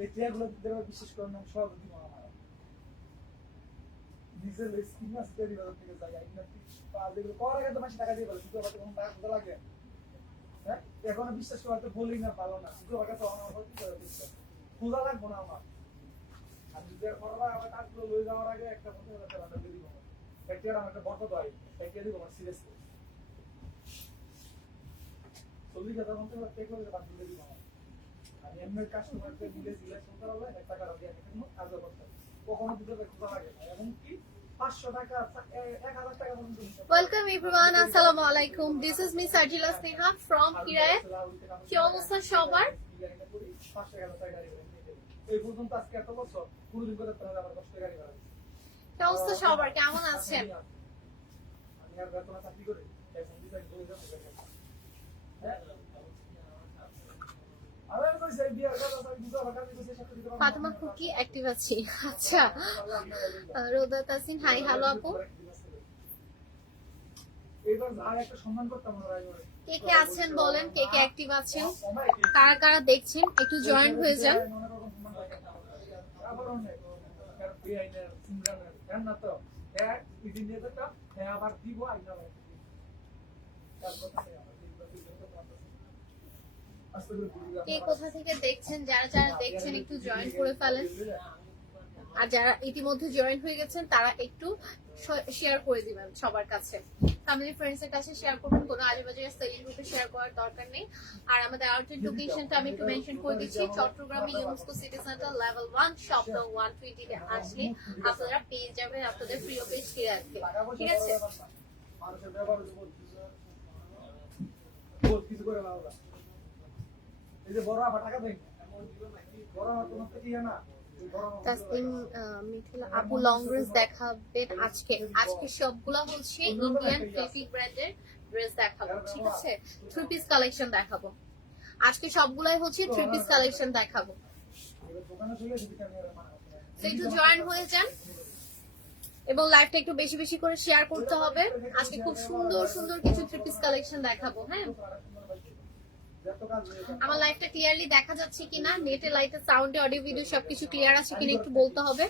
এই চেয়ারগুলো বিশেষ করে সহজ দিব আমার নিজের স্কিন মাস তৈরি করার থেকে জায়গা যেগুলো করার আগে তো মাসে টাকা দিয়ে বলে শুধু কোনো টাকা খোঁজা লাগে হ্যাঁ এখনো বিশ্বাস করতে বলি না ভালো না শুধু আমার কাছে আমার ক্ষতি করে দিচ্ছে খোঁজা লাগবো না আমার আর যদি করার আবার কাজগুলো লয়ে যাওয়ার আগে একটা 50,000 টাকা দিয়ে দিব ফ্যাক্টরি আমার একটা বড় দয় ফ্যাক্টরি দিব আমার সিরিয়াসলি 40,000 মতো টেক করে বাদ দিয়ে দিব আমি এমনি কাস্টমারকে দিলে সিলেকশন করা হলে 1 টাকা দিয়ে কিন্তু কাজ করতে কখনো দিতে খোঁজা লাগে না এবং কি 500 টাকা 1000 টাকা পর্যন্ত Welcome everyone, assalamu alaikum. This is me Sarjila Sneha from Hirayat. কি অবস্থা সবার? এই পর্যন্ত আজকে এত বছর পুরো করে আপনারা আবার কষ্ট গাড়ি ভাড়া কি অবস্থা সবার? কেমন আছেন? আমি আর বেতন চাকরি করি এখন ডিজাইন করে যাব ফাতেমা খুকি অ্যাক্টিভ আছি। আচ্ছা, রোদা তাসিন হাই, হ্যালো আপু। কে কে আছেন বলেন, কে কে অ্যাক্টিভ আছেন, কারা কারা দেখছেন একটু জয়েন হয়ে যান। কে কোথা থেকে দেখছেন, যারা যারা দেখছেন একটু জয়েন করে ফেলেন, আর যারা ইতিমধ্যে জয়েন হয়ে গেছেন তারা একটু শেয়ার করে দিবেন সবার কাছে, ফ্যামিলি ফ্রেন্ডস এর কাছে শেয়ার করবেন, কোনো আজেবাজে সেলিং গ্রুপে শেয়ার করার দরকার নেই। আর আমাদের আউটলেট লোকেশনটা আমি একটু মেনশন করে দিচ্ছি, চট্টগ্রামে UNESCO city centre level 1 shop নং 120 তে আসলে আপনারা পেয়ে যাবেন আপনাদের প্রিয় পেজ হিরাতকে। ঠিক আছে, মানুষের ব্যবহার কিছু করে লাভ না। এই যে বড় আবার টাকা দেন বড় কোনো কি না তাসলিম মিথিলা আপু লং ড্রেস দেখাবেন আজকে? আজকে সবগুলা হচ্ছে ইন্ডিয়ান ফেফিক ব্র্যান্ডের ড্রেস দেখাবো। ঠিক আছে, থ্রি পিস কালেকশন দেখাবো আজকে, সবগুলাই হচ্ছে থ্রি পিস কালেকশন দেখাবো। তো একটু জয়েন হয়ে যান এবং লাইভটা একটু বেশি বেশি করে শেয়ার করতে হবে। আজকে খুব সুন্দর সুন্দর কিছু থ্রি পিস কালেকশন দেখাবো। হ্যাঁ, আমার লাইভটা ক্লিয়ারলি দেখা যাচ্ছে কিনা, নেটে লাইটে সাউন্ডে অডিও ভিডিও সবকিছু ক্লিয়ার আছে কিনা একটু বলতে হবে।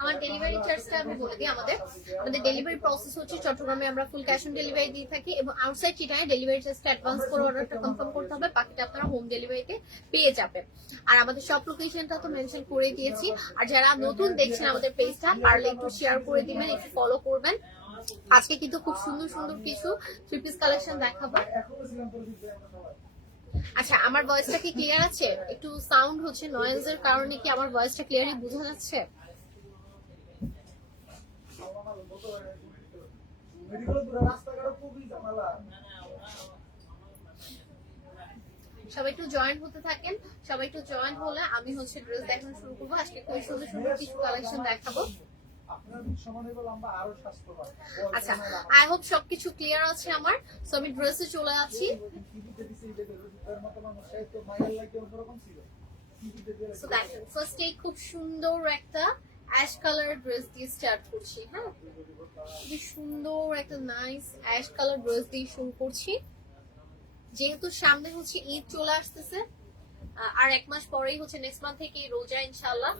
আমার ডেলিভারি চার্জটা আমি বলে দিই। আমাদের ডেলিভারি প্রসেস হচ্ছে চট্টগ্রামে আমরা ফুল ক্যাশ অন ডেলিভারি দিয়ে থাকি এবং আউটসাইড চিটায় ডেলিভারি চার্জটা অ্যাডভান্স করে অর্ডারটা কনফার্ম করতে হবে, বাকিটা আপনারা হোম ডেলিভারিতে পেয়ে যাবেন। আর আমাদের সব লোকেশনটা তো মেনশন করে দিয়েছি। আর যারা নতুন দেখছেন আমাদের পেজটা, পারলে একটু শেয়ার করে দিবেন, একটু ফলো করবেন। আজকে কিন্তু খুব সুন্দর সুন্দর কিছু থ্রি পিস কালেকশন দেখাবো। আচ্ছা, আমার ভয়েসটা কি ক্লিয়ার আছে? একটু সাউন্ড হচ্ছে নয়েজের কারণে কি আমার ভয়েসটা ক্লিয়ারলি বোঝা যাচ্ছে? সবাই একটু জয়েন হতে থাকেন, সবাই একটু জয়েন হলে আমি হচ্ছে ড্রেস দেখানো শুরু করবো। আজকে খুব সুন্দর সুন্দর কিছু কালেকশন দেখাবো। আচ্ছা, আই হোপ সবকিছু ক্লিয়ার আছে আমার। সো আমি ড্রেসে চলে যাচ্ছি। সো দেখেন, ফার্স্টে খুব সুন্দর একটা অ্যাশ কালার ড্রেস দিয়ে স্টার্ট করছি। হ্যাঁ, খুবই সুন্দর একটা নাইস অ্যাশ কালার ড্রেস দিয়ে শুরু করছি। যেহেতু সামনে হচ্ছে ঈদ চলে আসতেছে, আর এক মাস পরেই হচ্ছে নেক্সট মান্থ থেকে রোজা ইনশাআল্লাহ।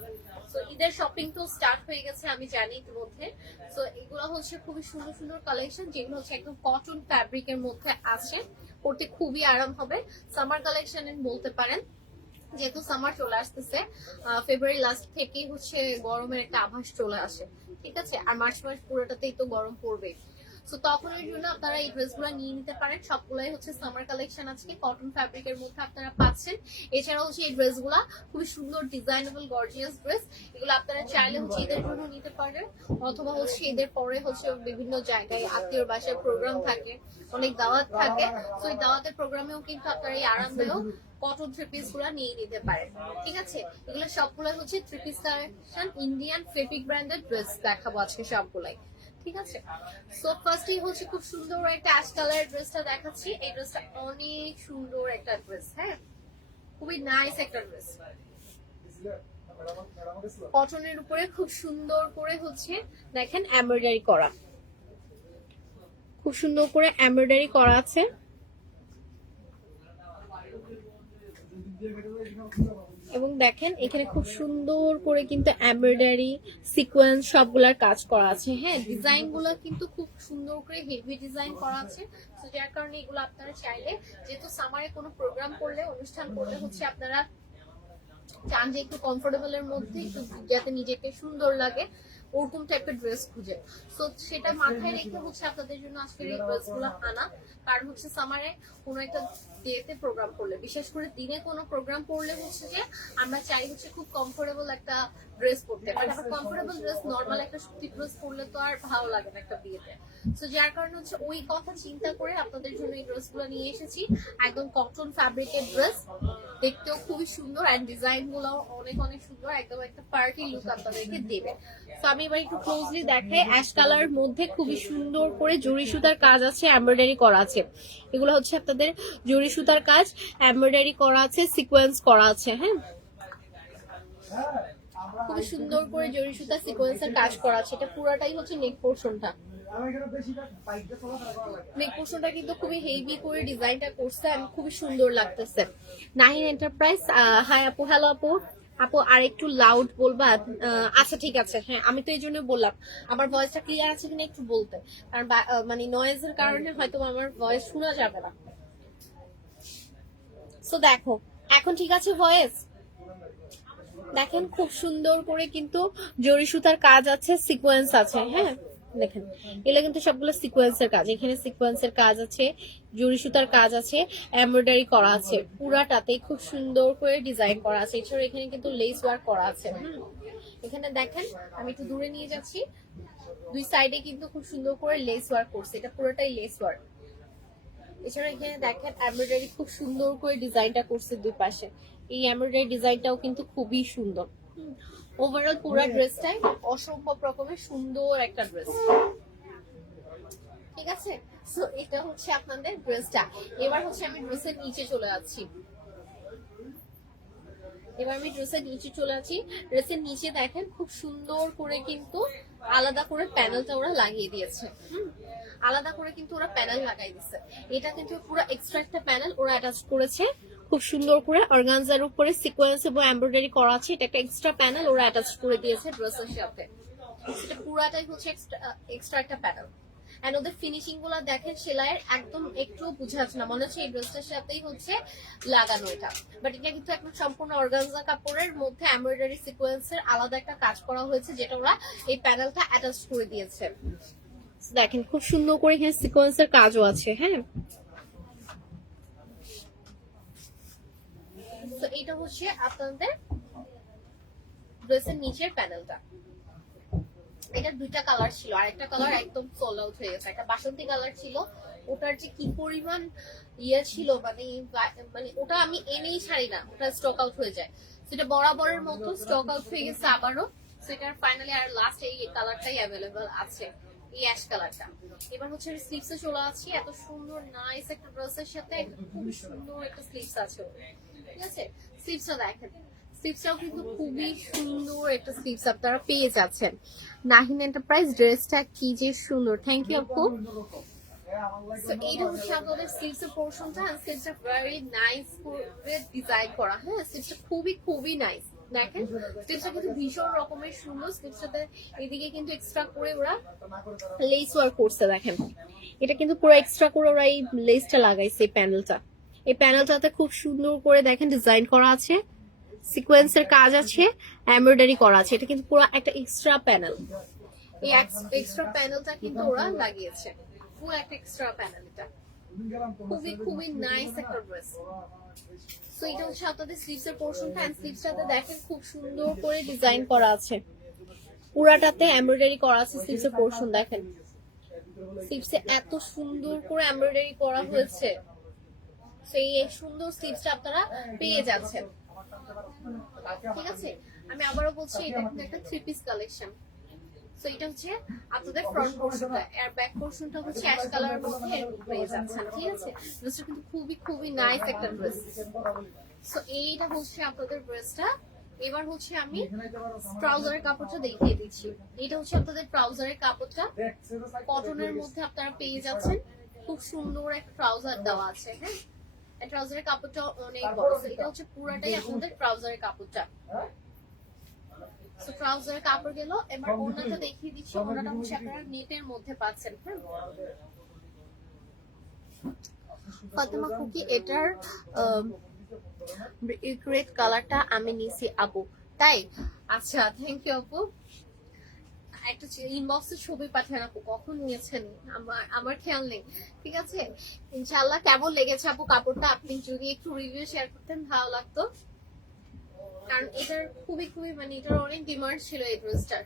সো ঈদের শপিং তো স্টার্ট হয়ে গেছে আমি জানি ইতিমধ্যে। সো এগুলো হচ্ছে খুবই সুন্দর সুন্দর কালেকশন, যেগুলো হচ্ছে একদম কটন ফ্যাব্রিকের মধ্যে আছে, পরতে খুবই আরাম হবে। সামার কালেকশন বলতে পারেন, যেহেতু সামার চলে আসতেছে, ফেব্রুয়ারি লাস্ট থেকেই হচ্ছে গরমের একটা আভাস চলে আসে। ঠিক আছে, আর মার্চ মাস পুরোটাতেই তো গরম পড়বে। সো তখনের জন্য আপনারা এই ড্রেসগুলো নিয়ে নিতে পারেন। সবগুলাই হচ্ছে সামার কালেকশন, আজকে কটন ফ্যাব্রিকের মধ্যে আপনারা পাচ্ছেন। এছাড়াও হচ্ছে এই ড্রেসগুলা খুবই সুন্দর ডিজাইনেবল গর্জিয়াস ড্রেস, এগুলো আপনারা চাইলে হচ্ছে ঈদের জন্য নিতে পারেন, অথবা হচ্ছে ঈদের পরে হচ্ছে বিভিন্ন জায়গায় আত্মীয়র বাসায় প্রোগ্রাম থাকে, অনেক দাওয়াত থাকে। তো এই দাওয়াতের প্রোগ্রামেও কিন্তু আপনারা এই আরামদায়ক কটন থ্রি পিস গুলা নিয়ে নিতে পারেন। ঠিক আছে, এগুলো সবগুলো হচ্ছে three piece collection, Indian fabric ব্র্যান্ডের ড্রেস দেখাবো আজকে সবগুলাই। ঠিক আছে। সো ফার্স্টই হচ্ছে খুব সুন্দর একটা অ্যাশ কালারের ড্রেসটা দেখাচ্ছি। এই ড্রেসটা অনেক সুন্দর একটা ড্রেস, হ্যাঁ খুবই নাইস একটা ড্রেস। কটনের উপরে খুব সুন্দর করে হচ্ছে দেখেন এমব্রয়ডারি করা, খুব সুন্দর করে এমব্রয়ডারি করা আছে। এবং দেখেন এখানে খুব সুন্দর করে কিন্তু এমব্রয়ডারি সিকোয়েন্স সবগুলার কাজ করা আছে, হ্যাঁ ডিজাইন গুলো কিন্তু খুব সুন্দর করে হেভি ডিজাইন করা আছে। তো যার কারণে এগুলো আপনারা চাইলে, যেহেতু সামারে কোনো প্রোগ্রাম করলে অনুষ্ঠান করলে হচ্ছে আপনারা চান যে একটু কমফোর্টেবল এর মধ্যে একটু যাতে নিজেকে সুন্দর লাগে ওরকম টাইপের ড্রেস খুঁজে, তো সেটা মাথায় রেখে হচ্ছে আপনাদের জন্য আজকের এই ড্রেস গুলো আনা। কারণ হচ্ছে সামারে কোনো একটা ডেতে প্রোগ্রাম করলে, বিশেষ করে দিনে কোনো প্রোগ্রাম করলে হচ্ছে যে আমরা চাই হচ্ছে খুব কমফোর্টেবল একটা ড্রেস পরতে, বাট আবার কমফোর্টেবল ড্রেস নর্মাল একটা সুতি ড্রেস পরলে তো আর ভালো লাগে না একটা বিয়েতে। তো যার কারণে হচ্ছে ওই কথা চিন্তা করে আপনাদের জন্য এই ড্রেস গুলো নিয়ে এসেছি। একদম কটন ফ্যাব্রিকের ড্রেস, দেখতেও খুবই সুন্দর এন্ড ডিজাইন গুলো অনেক অনেক সুন্দর, একদম একটা পার্টি লুক আপনাদেরকে দেবে। তো আমি এবার একটু ক্লোজলি দেখাই। অ্যাশ কালার মধ্যে খুবই সুন্দর করে জরি সুতার কাজ আছে, এমব্রয়ডারি করা আছে। এগুলো হচ্ছে আপনাদের জরি সুতার কাজ, এমব্রয়ডারি করা আছে, সিকোয়েন্স করা আছে, হ্যাঁ খুবই সুন্দর করে জরি সুতা সিকোয়েন্সের কাজ করা আছে। এটা পুরাটাই হচ্ছে নেক পোর্শনটা, নেক পোর্শনটা কিন্তু খুবই হেভি করে ডিজাইনটা করছে আর খুবই সুন্দর লাগতেছে। নাহিন এন্টারপ্রাইজ, হাই আপু, হ্যালো আপু। আপু আর একটু লাউড বলবা? আচ্ছা ঠিক আছে, হ্যাঁ আমি তো এই জন্য বললাম আমার ভয়েসটা ক্লিয়ার আছে কিনা একটু বলতে, কারণ মানে নয়েজের কারণে হয়তো আমার ভয়েস শোনা যাবে না। সো দেখো এখন ঠিক আছে ভয়েস? দেখেন খুব সুন্দর করে কিন্তু জরি সুতার কাজ আছে, সিকোয়েন্স আছে, হ্যাঁ দেখেন এগুলো কিন্তু সবগুলো সিকোয়েন্সের কাজ। এখানে সিকোয়েন্সের কাজ আছে, জরি সুতার কাজ আছে, এমব্রয়ডারি করা আছে, পুরাটাতে খুব সুন্দর করে ডিজাইন করা আছে। এছাড়া এখানে কিন্তু লেস ওয়ার্ক করা আছে। এখানে দেখেন আমি একটু দূরে নিয়ে যাচ্ছি, দুই সাইডে কিন্তু খুব সুন্দর করে লেস ওয়ার্ক করছে, এটা পুরোটাই লেস ওয়ার্ক। এছাড়া এখানে দেখেন এমব্রয়ডারি খুব সুন্দর করে ডিজাইনটা করছে দুই পাশে, এই এমব্রয়ডারি ডিজাইনটাও কিন্তু খুবই সুন্দর। ওভারঅল পুরো ড্রেসটাই অসম্ভব রকমের সুন্দর একটা ড্রেস, ঠিক আছে। সো এটা হচ্ছে আপনাদের ড্রেসটা। এবার হচ্ছে আমি ড্রেসের নিচে চলে যাচ্ছি, এবার আমি ড্রেসের নিচে চলে আছি। ড্রেসের নিচে দেখেন খুব সুন্দর করে কিন্তু আলাদা করে প্যানেলটা ওরা লাগিয়ে দিয়েছে, আলাদা করে কিন্তু ওরা প্যানেল লাগাই দিচ্ছে। এটা কিন্তু পুরো এক্সট্রা একটা প্যানেল ওরা অ্যাটাচ করেছে, খুব সুন্দর করে অর্গানজার উপরে সিকোয়েন্স এবং এমব্রয়ডারি করা আছে। এটা একটা এক্সট্রা প্যানেল ওরা অ্যাটাচ করে দিয়েছে ড্রেসের সাথে, এটা পুরাটাই হচ্ছে এক্সট্রা একটা প্যানেল। এন্ড ওদের ফিনিশিং গুলো দেখেন সেলাইয়ের একদম একটু বোঝা যাচ্ছে না, মনে হচ্ছে এই ড্রেসটার সাথেই হচ্ছে লাগানো এটা, বাট এটা কিন্তু একদম সম্পূর্ণ অর্গানজা কাপড়ের মধ্যে এমব্রয়ডারি সিকোয়েন্সের আলাদা একটা কাজ করা হয়েছে, যেটা ওরা এই প্যানেলটা অ্যাটাচ করে দিয়েছে। দেখেন খুব সুন্দর করে এখানে সিকোয়েন্সের কাজও আছে, হ্যাঁ তো এটা হচ্ছে আপনাদের ড্রেসের নিচের প্যানেলটা। এটা দুইটা কালার ছিল, আর একটা কালার একদম সোল্ড আউট হয়ে গেছে, একটা বাসন্তী কালার ছিল, ওটার যে কি পরিমাণ ইয়ে ছিল মানে মানে ওটা আমি এনেই ছাড়ি না, ওটা স্টক আউট হয়ে যায়। সেটা বরাবরের মতো স্টক আউট হয়ে গেছে আবারও, সেটার ফাইনালি আর লাস্ট এই কালারটাই অ্যাভেলেবল আছে, এই অ্যাশ কালারটা। এবার হচ্ছে আমি স্লিভসে চলে আসছি, এত সুন্দর নাইস একটা ড্রেসের সাথে খুবই সুন্দর একটা স্লিভস আছে, ঠিক আছে। স্লিভসটা দেখেন, স্লিভসটাও কিন্তু খুবই সুন্দর একটা স্লিভস আপনারা পেয়ে যাচ্ছেন। নাহিন এন্টারপ্রাইজ ড্রেসটা কি যে সুন্দর, থ্যাংক ইউ আপু। সো এইটা হচ্ছে আপনাদের স্লিভসের পোরশনটা, এন্ড স্লিভসটা ভেরি নাইস করে ডিজাইন করা, হ্যাঁ স্লিভসটা খুবই খুবই নাইস। দেখেন স্লিভসটা কিন্তু ভীষণ রকমের সুন্দর, স্লিভসটাতে এদিকে কিন্তু এক্সট্রা করে ওরা লেস ওয়ার্ক করছে, দেখেন এটা কিন্তু পুরো এক্সট্রা করে ওরা এই লেসটা লাগাইছে। এই প্যানেলটা, এই প্যানেলটাতে খুব সুন্দর করে দেখেন ডিজাইন করা আছে, সিকোয়েন্সের কাজ আছে, এমব্রয়ডারি করা আছে। এটা কিন্তু পুরো একটা এক্সট্রা প্যানেল, এই এক্সট্রা প্যানেলটা কিন্তু ওরা লাগিয়েছে, পুরো একটা এক্সট্রা প্যানেল। এটা খুবই খুবই নাইস একটা ড্রেস। সো এটা হচ্ছে আপনাদের স্লিভস এর পোরশনটা, এন্ড স্লিভসটাতে দেখেন খুব সুন্দর করে ডিজাইন করা আছে, পুরাটাতে এমব্রয়ডারি করা আছে। স্লিভস এর পোরশন দেখেন, স্লিভসে এত সুন্দর করে এমব্রয়ডারি করা হয়েছে, সেই সুন্দর স্লিভসটা আপনারা পেয়ে যাচ্ছেন, ঠিক আছে। আমি আবারও বলছি এটা কিন্তু একটা থ্রি পিস কালেকশন, সো এটা হচ্ছে আপনাদের ফ্রন্ট পোর্শনটা, আর ব্যাক পোর্শনটা হচ্ছে অ্যাশ কালারের মধ্যে এরকম পেয়ে যাচ্ছেন, ঠিক আছে? ড্রেসটা কিন্তু খুবই খুবই নাইস একটা ড্রেস। সো এইটা হচ্ছে আপনাদের ড্রেসটা। এবার হচ্ছে আমি ট্রাউজারের কাপড়টা দেখিয়ে দিচ্ছি। এটা হচ্ছে আপনাদের ট্রাউজারের কাপড়টা, কটনের মধ্যে আপনারা পেয়ে যাচ্ছেন। খুব সুন্দর একটা ট্রাউজার দেওয়া আছে, হ্যাঁ। এই ট্রাউজারের কাপড়টা অনেক বড়। এটা হচ্ছে পুরাটাই আপনাদের ট্রাউজারের কাপড়টা। সো ট্রাউজারের কাপড় গেল। এবার ওড়নাটা দেখিয়ে দিচ্ছি। ওড়নাটা হচ্ছে আপনারা নেটের মধ্যে পাচ্ছেন, হ্যাঁ। ফাতেমা কুকি, এটার রেড কালারটা আমি নিছি আপু, তাই? আচ্ছা, থ্যাংক ইউ আপু। একটা ইনবক্সে ছবি পাঠান আপু, কখন নিয়েছেন আমার খেয়াল নেই, ঠিক আছে? ইনশাআল্লাহ। কেমন লেগেছে আপু কাপড়টা? আপনি যদি একটু রিভিউ শেয়ার করতেন ভালো লাগতো, কারণ এটার খুবই খুবই মানে এটার অনেক ডিমান্ড ছিল এই ড্রেসটার।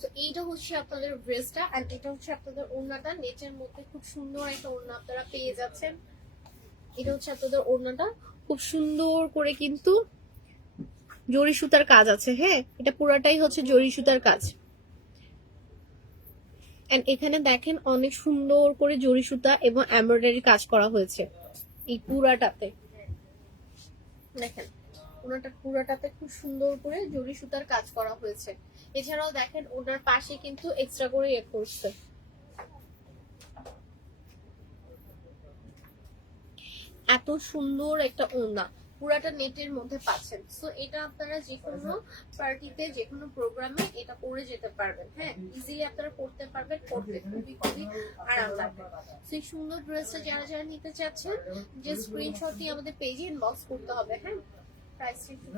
তো এইটা হচ্ছে আপনাদের ড্রেসটা, আর এটা হচ্ছে আপনাদের ওড়নাটা। নেটের মধ্যে খুব সুন্দর একটা ওড়না আপনারা পেয়ে যাচ্ছেন। এটা হচ্ছে আপনাদের ওড়নাটা, খুব সুন্দর করে কিন্তু জরি সুতার কাজ আছে, হ্যাঁ। এটা পুরাটাই হচ্ছে জরি সুতার কাজ। এন্ড এখানে দেখেন অনেক সুন্দর করে জরি সুতা এবং এমব্রয়ডারি কাজ করা হয়েছে এই পুরাটাতে। দেখেন ওনাটার পুরাটাতে খুব সুন্দর করে জরি সুতার কাজ করা হয়েছে। এছাড়াও দেখেন ওনার পাশে কিন্তু এক্সট্রা করে করছে। এত সুন্দর একটা ওড়না, পুরাটা নেটের মধ্যে পাচ্ছেন। সো এটা আপনারা যে কোনো পার্টিতে, যে কোনো প্রোগ্রামে এটা পরে যেতে পারবেন, হ্যাঁ। ইজিলি আপনারা পরতে পারবেন, পরতে খুবই খুবই আরাম লাগবে। সো এই সুন্দর ড্রেসটা যারা যারা নিতে চাচ্ছেন, যে স্ক্রিনশট নিয়ে আমাদের পেজে ইনবক্স করতে হবে, হ্যাঁ। প্রাইসটা একটু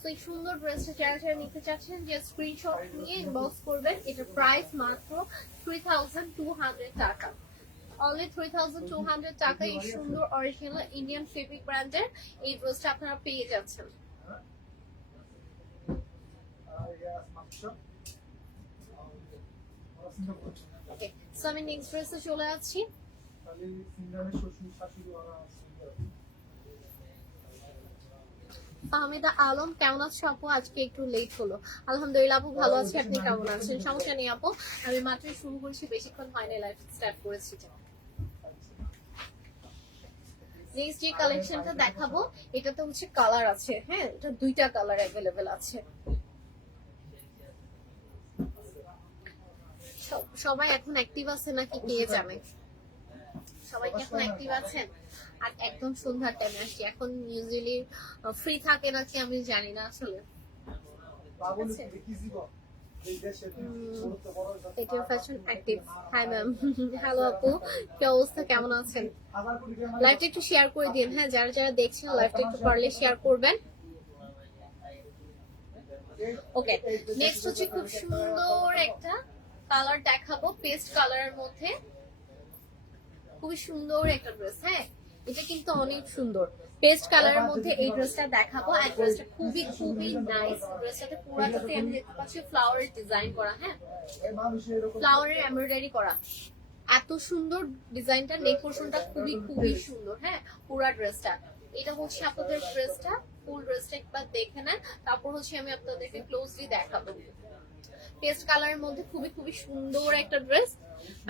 তো এই সুন্দর ড্রেসটা যারা যারা নিতে চাচ্ছেন, যে স্ক্রিনশট নিয়ে ইনবক্স করবেন। এটার প্রাইস মাত্র 3200 টাকা, অনলি 3200 টাকা। এই সুন্দর অরিজিনাল ইন্ডিয়ান ফেব্রিক ব্র্যান্ডের এই ড্রেসটা আপনারা পেয়ে যাচ্ছেন। ওকে, সো আমি নেক্সট ড্রেসে চলে যাচ্ছি। ফাহমিদা আলম, কেমন আছো আপু? আজকে একটু লেট হলো। আলহামদুলিল্লাহ আপু, ভালো আছি। আপনি কেমন আছেন? সমস্যা নেই আপু, আমি মাত্রই শুরু করেছি, বেশিক্ষণ হয়নি, লাইভ স্টার্ট করেছি। নেক্সট যে কালেকশনটা দেখাবো, এটাতে হচ্ছে কালার আছে, হ্যাঁ। এটা দুইটা কালার অ্যাভেলেবেল আছে। সবাই এখন অ্যাক্টিভ আছে নাকি কে জানে? সবাই কি এখন অ্যাক্টিভ আছেন? আর একদম সন্ধ্যার টাইমে আসছি, এখন ইউজুয়ালি ফ্রি থাকে নাকি আমি জানি না আসলে। এটা fashion active. Hi ma'am, hello আপু, কি অবস্থা, কেমন আছেন? লাইভটা একটু শেয়ার করে দিন, হ্যাঁ। যারা যারা দেখছেন লাইভটা একটু পারলে শেয়ার করবেন। ওকে, নেক্সট হচ্ছে খুব সুন্দর একটা কালার দেখাবো, পেস্ট কালারের মধ্যে। খুবই সুন্দর একটা ড্রেস, হ্যাঁ। এটা কিন্তু অনেক সুন্দর পেস্ট কালারের মধ্যে এই ড্রেসটা দেখাবো। আর ড্রেসটা খুবই খুবই নাইস। ড্রেসটাতে পুরাটাতে আমি দেখতে পাচ্ছি ফ্লাওয়ারের ডিজাইন করা, হ্যাঁ, ফ্লাওয়ারের এমব্রয়ডারি করা। এত সুন্দর ডিজাইনটা, নেক পোরশনটা খুবই খুবই সুন্দর, হ্যাঁ। পুরা ড্রেসটা, এটা হচ্ছে আপনাদের ড্রেসটা, ফুল ড্রেসটা একবার দেখে নেন, তারপর হচ্ছে আমি আপনাদেরকে ক্লোজলি দেখাবো। পেস্ট কালারের মধ্যে খুবই খুবই সুন্দর একটা ড্রেস।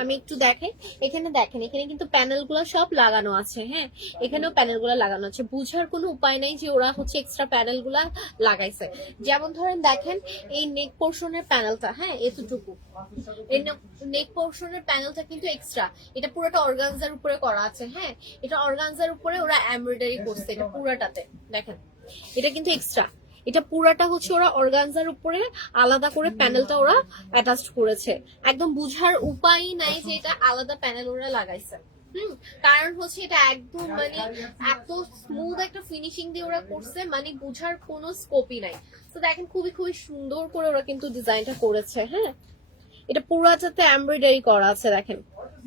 আমি একটু দেখাই, এখানে দেখেন, এখানে কিন্তু প্যানেল গুলো সব লাগানো আছে, হ্যাঁ। এখানেও প্যানেল গুলো লাগানো আছে, বুঝার কোনো উপায় নাই যে ওরা হচ্ছে এক্সট্রা প্যানেল গুলা লাগাইছে। যেমন ধরেন দেখেন এই নেক পোর্শনের প্যানেলটা, হ্যাঁ, এতটুকু এই নেক পোর্শনের প্যানেলটা কিন্তু এক্সট্রা। এটা পুরোটা অর্গানজার উপরে করা আছে, হ্যাঁ। এটা অর্গানজার উপরে ওরা এমব্রয়ডারি করছে, এটা পুরোটাতে দেখেন, এটা কিন্তু এক্সট্রা। এটা পুরাটা হচ্ছে ওরা অর্গানজার উপরে আলাদা করে প্যানেলটা ওরা অ্যাটাচ করেছে। একদম বুঝার উপায় নাই যে এটা আলাদা প্যানেল ওরা লাগাইছে। কারণ হচ্ছে এটা একদম মানে এত স্মুথ একটা ফিনিশিং দিয়ে ওরা করছে, মানে বুঝার কোনো স্কোপই নাই। তো দেখেন খুবই খুবই সুন্দর করে ওরা কিন্তু ডিজাইনটা করেছে, হ্যাঁ। এটা পুরাটাতে এমব্রয়ডারি করা আছে, দেখেন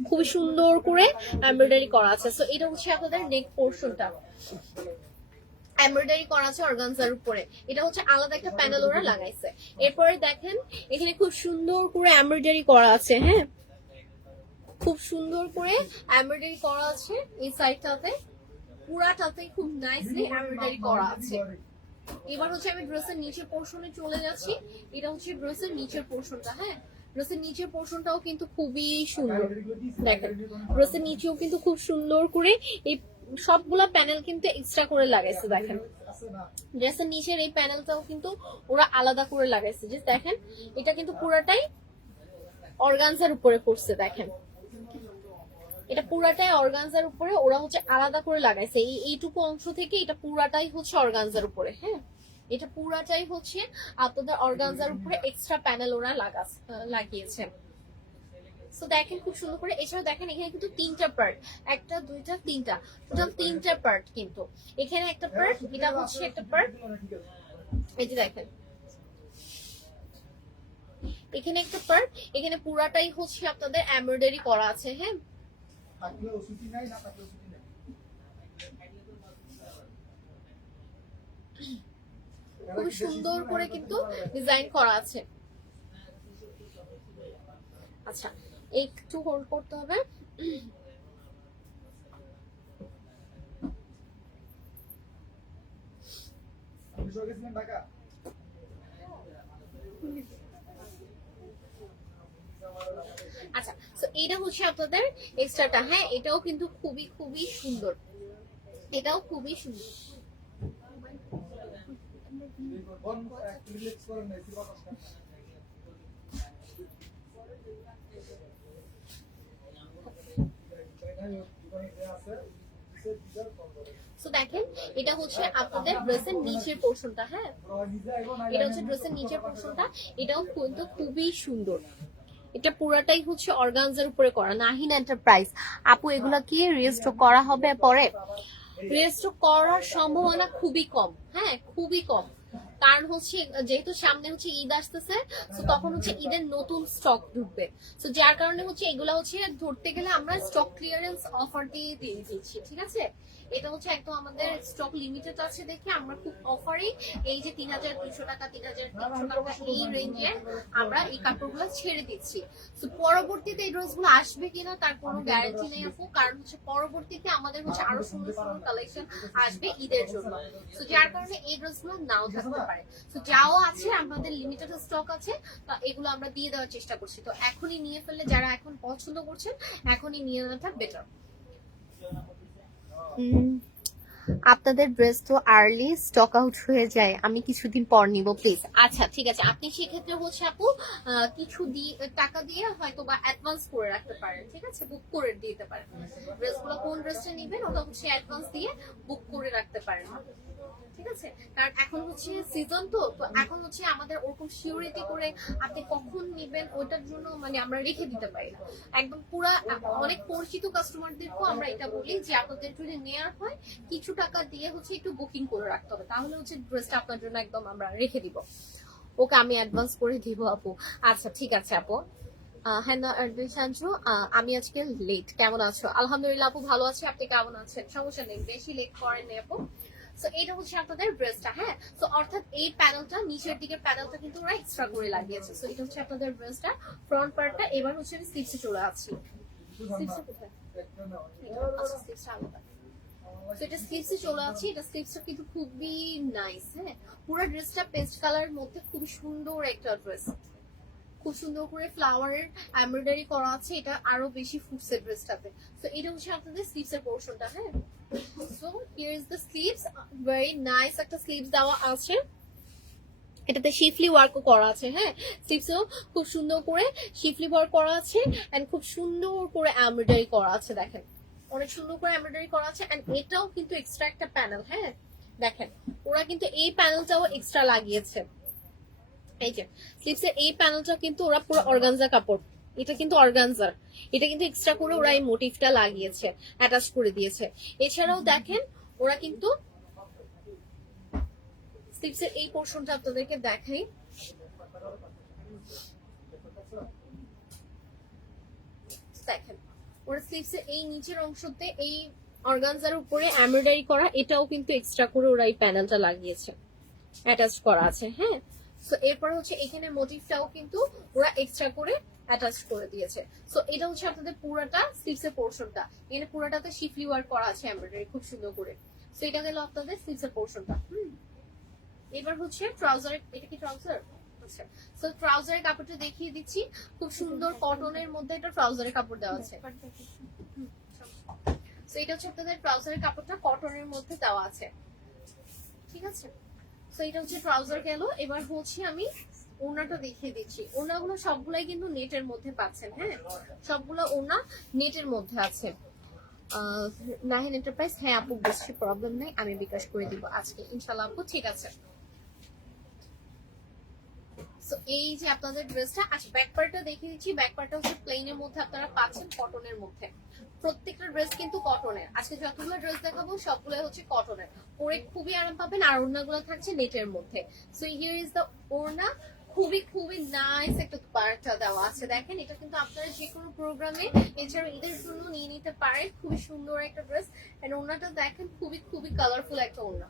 খুবই সুন্দর করে এমব্রয়ডারি করা আছে। সো এটা হচ্ছে আপনাদের নেক পোর্শনটা, এমব্রয়ডারি করা আছে অর্গানজার উপরে। এটা হচ্ছে আলাদা একটা প্যানেল ওরা লাগাইছে। এরপরে দেখেন এখানে খুব সুন্দর করে এমব্রয়ডারি করা আছে, হ্যাঁ, খুব সুন্দর করে এমব্রয়ডারি করা আছে এই সাইডটাতে। পুরাটাতে খুব নাইসলি এমব্রয়ডারি করা আছে। এবার হচ্ছে আমি ড্রেসের নিচের পোর্শনে চলে যাচ্ছি। এটা হচ্ছে ড্রেসের নিচের পোর্শনটা। হ্যাঁ, ড্রেসের নিচের পোর্শনটাও কিন্তু খুবই সুন্দর। দেখেন ড্রেসের নিচেও কিন্তু খুব সুন্দর করে এই সবগুলা প্যানেল কিন্তু এক্সট্রা করে লাগাইছে। দেখেন ড্রেসের নিচের এই প্যানেলটাও কিন্তু ওরা আলাদা করে লাগাইছে। যে দেখেন এটা কিন্তু পুরাটাই অর্গানজার উপরে করছে। দেখেন এটা পুরাটাই অর্গানজার উপরে ওরা হচ্ছে আলাদা করে লাগাইছে। এইটুকু অংশ থেকে এটা পুরাটাই হচ্ছে অর্গানজার উপরে। হ্যাঁ, এটা পুরাটাই হচ্ছে আপনাদের অর্গানজার উপরে এক্সট্রা প্যানেল ওরা লাগিয়েছে। সো দেখেন খুব সুন্দর করে। এছাড়াও দেখেন এখানে কিন্তু তিনটা পার্ট, একটা দুইটা তিনটা, টোটাল তিনটা পার্ট কিন্তু। এখানে একটা পার্ট, এটা হচ্ছে একটা পার্ট। এই যে দেখেন এখানে একটা পার্ট, এখানে পুরাটাই হচ্ছে আপনাদের এমব্রয়ডারি করা আছে। হ্যাঁ, খুব সুন্দর করে কিন্তু ডিজাইন করা আছে। আচ্ছা একটু হোল্ড করতে হবে। আচ্ছা তো এটা হচ্ছে আপনাদের এক্সট্রাটা। হ্যাঁ, এটাও কিন্তু খুবই খুবই সুন্দর, এটাও খুবই সুন্দর। সো দেখেন এটা হচ্ছে আপনাদের ড্রেসের নিচের পোর্শনটা। হ্যাঁ, এটা হচ্ছে ড্রেসের নিচের পোর্শনটা। এটাও কিন্তু খুবই সুন্দর। এটা পুরাটাই হচ্ছে অর্গানজার উপরে করা। নাহিন এন্টারপ্রাইজ আপু, এগুলা কি রিস্টক করা হবে পরে? রিস্টক করার সম্ভাবনা খুবই কম। হ্যাঁ, খুবই কম। কারণ হচ্ছে যেহেতু সামনে হচ্ছে ঈদ আসতেছে, তো তখন হচ্ছে ঈদের নতুন স্টক ঢুকবে। তো যার কারণে হচ্ছে এগুলা হচ্ছে ধরতে গেলে আমরা স্টক ক্লিয়ারেন্স অফার দিয়ে দিচ্ছি। ঠিক আছে, এটা হচ্ছে একদম আমাদের স্টক লিমিটেড আছে দেখে আমরা খুব অফারেই এই যে ৩,২০০ টাকা ৩,৩০০ টাকা এই রেঞ্জে আমরা এই কাপড়গুলো ছেড়ে দিচ্ছি। তো পরবর্তীতে এই ড্রেসগুলো আসবে কিনা তার কোনো গ্যারান্টি নেই আপু, কারণ হচ্ছে পরবর্তীতে আমাদের হচ্ছে আরো সুন্দর সুন্দর কালেকশন আসবে ঈদের জন্য। তো যার কারণে এই ড্রেসগুলো নাও থাকতে পারে। তো যাও আছে আমাদের লিমিটেড স্টক আছে, তো এগুলো আমরা দিয়ে দেওয়ার চেষ্টা করছি। তো এখনই নিয়ে ফেললে, যারা এখন পছন্দ করছেন এখনই নিয়ে নেওয়াটা বেটার। আপনাদের ড্রেস তো আর্লি স্টক আউট হয়ে যায়, আমি কিছুদিন পর নিব প্লিজ। আচ্ছা ঠিক আছে, আপনি সেক্ষেত্রে হচ্ছে আপু কিছু টাকা দিয়ে হয়তো বা অ্যাডভান্স করে রাখতে পারেন। ঠিক আছে, বুক করে দিতে পারেন। ড্রেসগুলো কোন ড্রেসটা নেবেন ওটা হচ্ছে অ্যাডভান্স দিয়ে বুক করে রাখতে পারেন। ঠিক আছে, কারণ এখন হচ্ছে সিজন, তো এখন হচ্ছে আমাদের ওরকম সিউরিটি করে আপনি কখন নেবেন ওইটার জন্য মানে আমরা রেখে দিতে পারি না। একদম পুরা অনেক পরিচিত কাস্টমারদেরকেও আমরা এটা বলি যে আপনাদের যদি নেওয়ার হয় কিছু টাকা দিয়ে হচ্ছে একটু বুকিং করে রাখতে হবে, তাহলে হচ্ছে ড্রেসটা আপনার জন্য একদম আমরা রেখে দিব। ওকে, আমি অ্যাডভান্স করে দিব আপু। আচ্ছা ঠিক আছে আপু। হ্যাঁ সঞ্জু, আমি আজকে লেট। কেমন আছো? আলহামদুলিল্লাহ আপু ভালো আছি, আপনি কেমন আছেন? সমস্যা নেই, বেশি লেট করেন আপু। সো এটা হচ্ছে আপনাদের ড্রেসটা। হ্যাঁ, সো অর্থাৎ এই প্যানেলটা নিচের দিকের প্যানেলটা কিন্তু ওরা এক্সট্রা করে লাগিয়েছে। সো এটা হচ্ছে আপনাদের ড্রেসটা ফ্রন্ট পার্টটা। এবার হচ্ছে আমি স্লিভসে চলে আসছি। স্লিভসে কোথায়? আচ্ছা স্লিভসটা আলাদা। সো এটা স্লিভসে চলে আসছি। এটা স্লিভসটা কিন্তু খুবই নাইস। হ্যাঁ, পুরো ড্রেসটা পেস্ট কালারের মধ্যে খুবই সুন্দর একটা ড্রেস। খুব সুন্দর করে ফ্লাওয়ারের এমব্রয়ডারি করা আছে, এটা আরো বেশি ফুটছে ড্রেসটাতে। সো এটা হচ্ছে আপনাদের স্লিভসের পোরশনটা। হ্যাঁ, so here is the sleeves. Very nice একটা স্লিভস দেওয়া আছে, এটাতে শিফলি ওয়ার্কও করা আছে। হ্যাঁ, স্লিভসেও খুব সুন্দর করে শিফলি ওয়ার্ক করা আছে এন্ড খুব সুন্দর করে এমব্রয়ডারি করা আছে। দেখেন অনেক সুন্দর করে এমব্রয়ডারি করা আছে এন্ড এটাও কিন্তু এক্সট্রা একটা প্যানেল। হ্যাঁ দেখেন ওরা কিন্তু এই প্যানেলটাও এক্সট্রা লাগিয়েছে। এই যে স্লিভসের এই প্যানেলটা কিন্তু ওরা পুরো অর্গানজা কাপড়, এটা কিন্তু অর্গানজার, এটা কিন্তু এক্সট্রা করে ওরা এই মোটিভটা লাগিয়েছে, অ্যাটাচ করে দিয়েছে। এছাড়াও দেখেন ওরা কিন্তু স্লিভসের এই পোরশনটা আপনাদেরকে দেখাই। দেখেন ওরা স্লিভসের এই নিচের অংশতে এই অর্গানজার উপরে এমব্রয়ডারি করা, এটাও কিন্তু এক্সট্রা করে ওরা এই প্যানেলটা লাগিয়েছে, অ্যাটাচ করা আছে। হ্যাঁ, সো এরপর হচ্ছে এখানে মোটিভটাও কিন্তু ওরা এক্সট্রা করে অ্যাটাচ করে দিয়েছে। সো এটা হচ্ছে আপনাদের পুরাটা স্লিভসের পোর্শনটা, এখানে পুরাটাতে শিফলি ওয়ার্ক করা আছে এমব্রয়ডারি খুব সুন্দর করে। সো এটা গেল আপনাদের স্লিভসের পোর্শনটা। এবার হচ্ছে ট্রাউজারের, এটা কি ট্রাউজার? আচ্ছা, সো ট্রাউজারের কাপড়টা দেখিয়ে দিচ্ছি, খুব সুন্দর কটনের মধ্যে এটা ট্রাউজারের কাপড় দেওয়া আছে। সো এটা হচ্ছে আপনাদের ট্রাউজারের কাপড়টা কটনের মধ্যে দেওয়া আছে, ঠিক আছে। সো এটা হচ্ছে ট্রাউজার গেল। এবার হচ্ছে আমি ওড়নাটা দেখিয়ে দিচ্ছি। ওড়নাগুলো সবগুলাই কিন্তু নেটের মধ্যে পাচ্ছেন, হ্যাঁ সবগুলো ওড়না নেটের মধ্যে আছে। নাহিন এন্টারপ্রাইজ, হ্যাঁ আপু বুঝছি, প্রবলেম নেই, আমি বিকাশ করে দিব আজকে ইনশাল্লাহ আপু, ঠিক আছে। সো এই যে আপনাদের ড্রেসটা, আচ্ছা ব্যাক পার্টটা দেখিয়ে দিচ্ছি। ব্যাক পার্টটা হচ্ছে প্লেনের মধ্যে আপনারা পাচ্ছেন কটনের মধ্যে। প্রত্যেকটা ড্রেস কিন্তু কটনের, আজকে যতগুলো ড্রেস দেখাবো সবগুলো হচ্ছে কটনের, পরে খুবই আরাম পাবেন। আর ওড়নাগুলো থাকছে নেটের মধ্যে। সো হিয়ার ইজ দ্য ওড়না, খুবই খুবই নাইস একটা পার্টটা দেওয়া আছে। দেখেন এটা কিন্তু আপনারা যে কোনো প্রোগ্রামে, এছাড়া ঈদের জন্য নিয়ে নিতে পারেন। খুবই সুন্দর একটা ড্রেস। এন্ড ওড়নাটা দেখেন খুবই খুবই কালারফুল একটা ওড়না,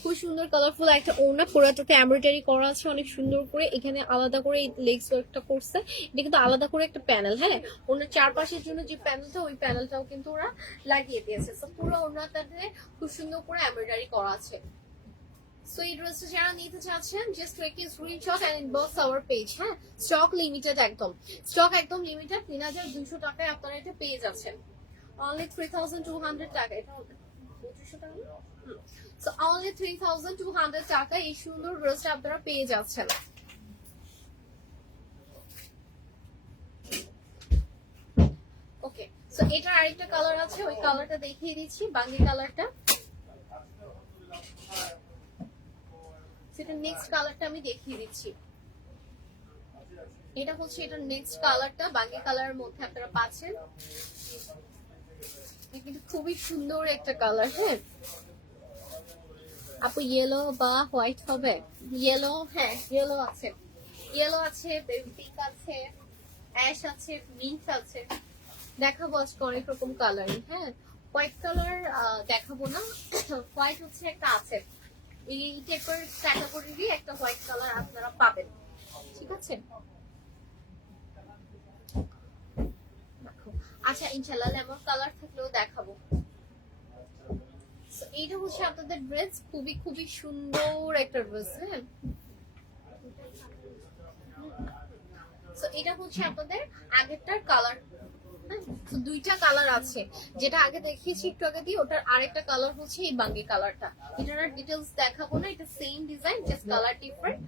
খুব সুন্দর কালারফুল একটা ওড়না, পুরাটাতে এমব্রয়ডারি করা আছে অনেক সুন্দর করে। এখানে আলাদা করে লেগস ওয়ার্কটা করছে, এটা কিন্তু আলাদা করে একটা প্যানেল, হ্যাঁ ওনার চারপাশের জন্য যে প্যানেলটা, ওই প্যানেলটাও কিন্তু ওরা লাগিয়ে দিয়েছে। সো পুরো ওড়নাটাতে খুব সুন্দর করে এমব্রয়ডারি করা আছে। সো এই ড্রেসটা যারা নিতে চাচ্ছেন, just take a screenshot and inbox our page, হ্যাঁ স্টক লিমিটেড, একদম স্টক একদম লিমিটেড। 3200 টাকায় আপনারা এটা পেয়ে যাচ্ছেন, অনলি 3200 টাকা। এটা 200 টাকা, সো অনলি 3200 টাকা এই সুন্দর ড্রেসটা আপনারা পেয়ে যাচ্ছেন। ওকে, সো এটার আরেকটা কালার আছে, ওই কালারটা দেখিয়ে দিচ্ছি, বাঙ্গি কালারটা। সেটা নেক্সট কালারটা আমি দেখিয়ে দিচ্ছি। এটা হচ্ছে এটার নেক্সট কালারটা, বাঙ্গি কালারের মধ্যে আপনারা পাচ্ছেন। কিন্তু খুবই সুন্দর একটা কালার, হ্যাঁ আপু ইয়েলো বা হোয়াইট হবে? ইয়েলো, হ্যাঁ ইয়েলো আছে, ইয়েলো আছে, বেবি পিঙ্ক আছে, অ্যাশ আছে, মিন্ট আছে। দেখাবো আজকে অনেক রকম কালারই, হ্যাঁ হোয়াইট কালার দেখাবো না, হোয়াইট হচ্ছে একটা আছে, এই টাইপের ক্যাটাগরিরই একটা হোয়াইট কালার আপনারা পাবেন, ঠিক আছে। আচ্ছা ইনশাল্লাহ লেমন কালার থাকলেও দেখাবো। এইটা হচ্ছে আপনাদের ড্রেস, খুবই খুবই সুন্দর একটা ড্রেস, হ্যাঁ এটা হচ্ছে আপনাদের আগেরটার কালার, দুইটা কালার আছে, যেটা আগে দেখিয়েছি একটু আগে দিয়ে, ওটার আরেকটা কালার হচ্ছে এই বাঙ্গি কালারটা। এটার ডিটেলস দেখাবো না, এটা same design, just colour different.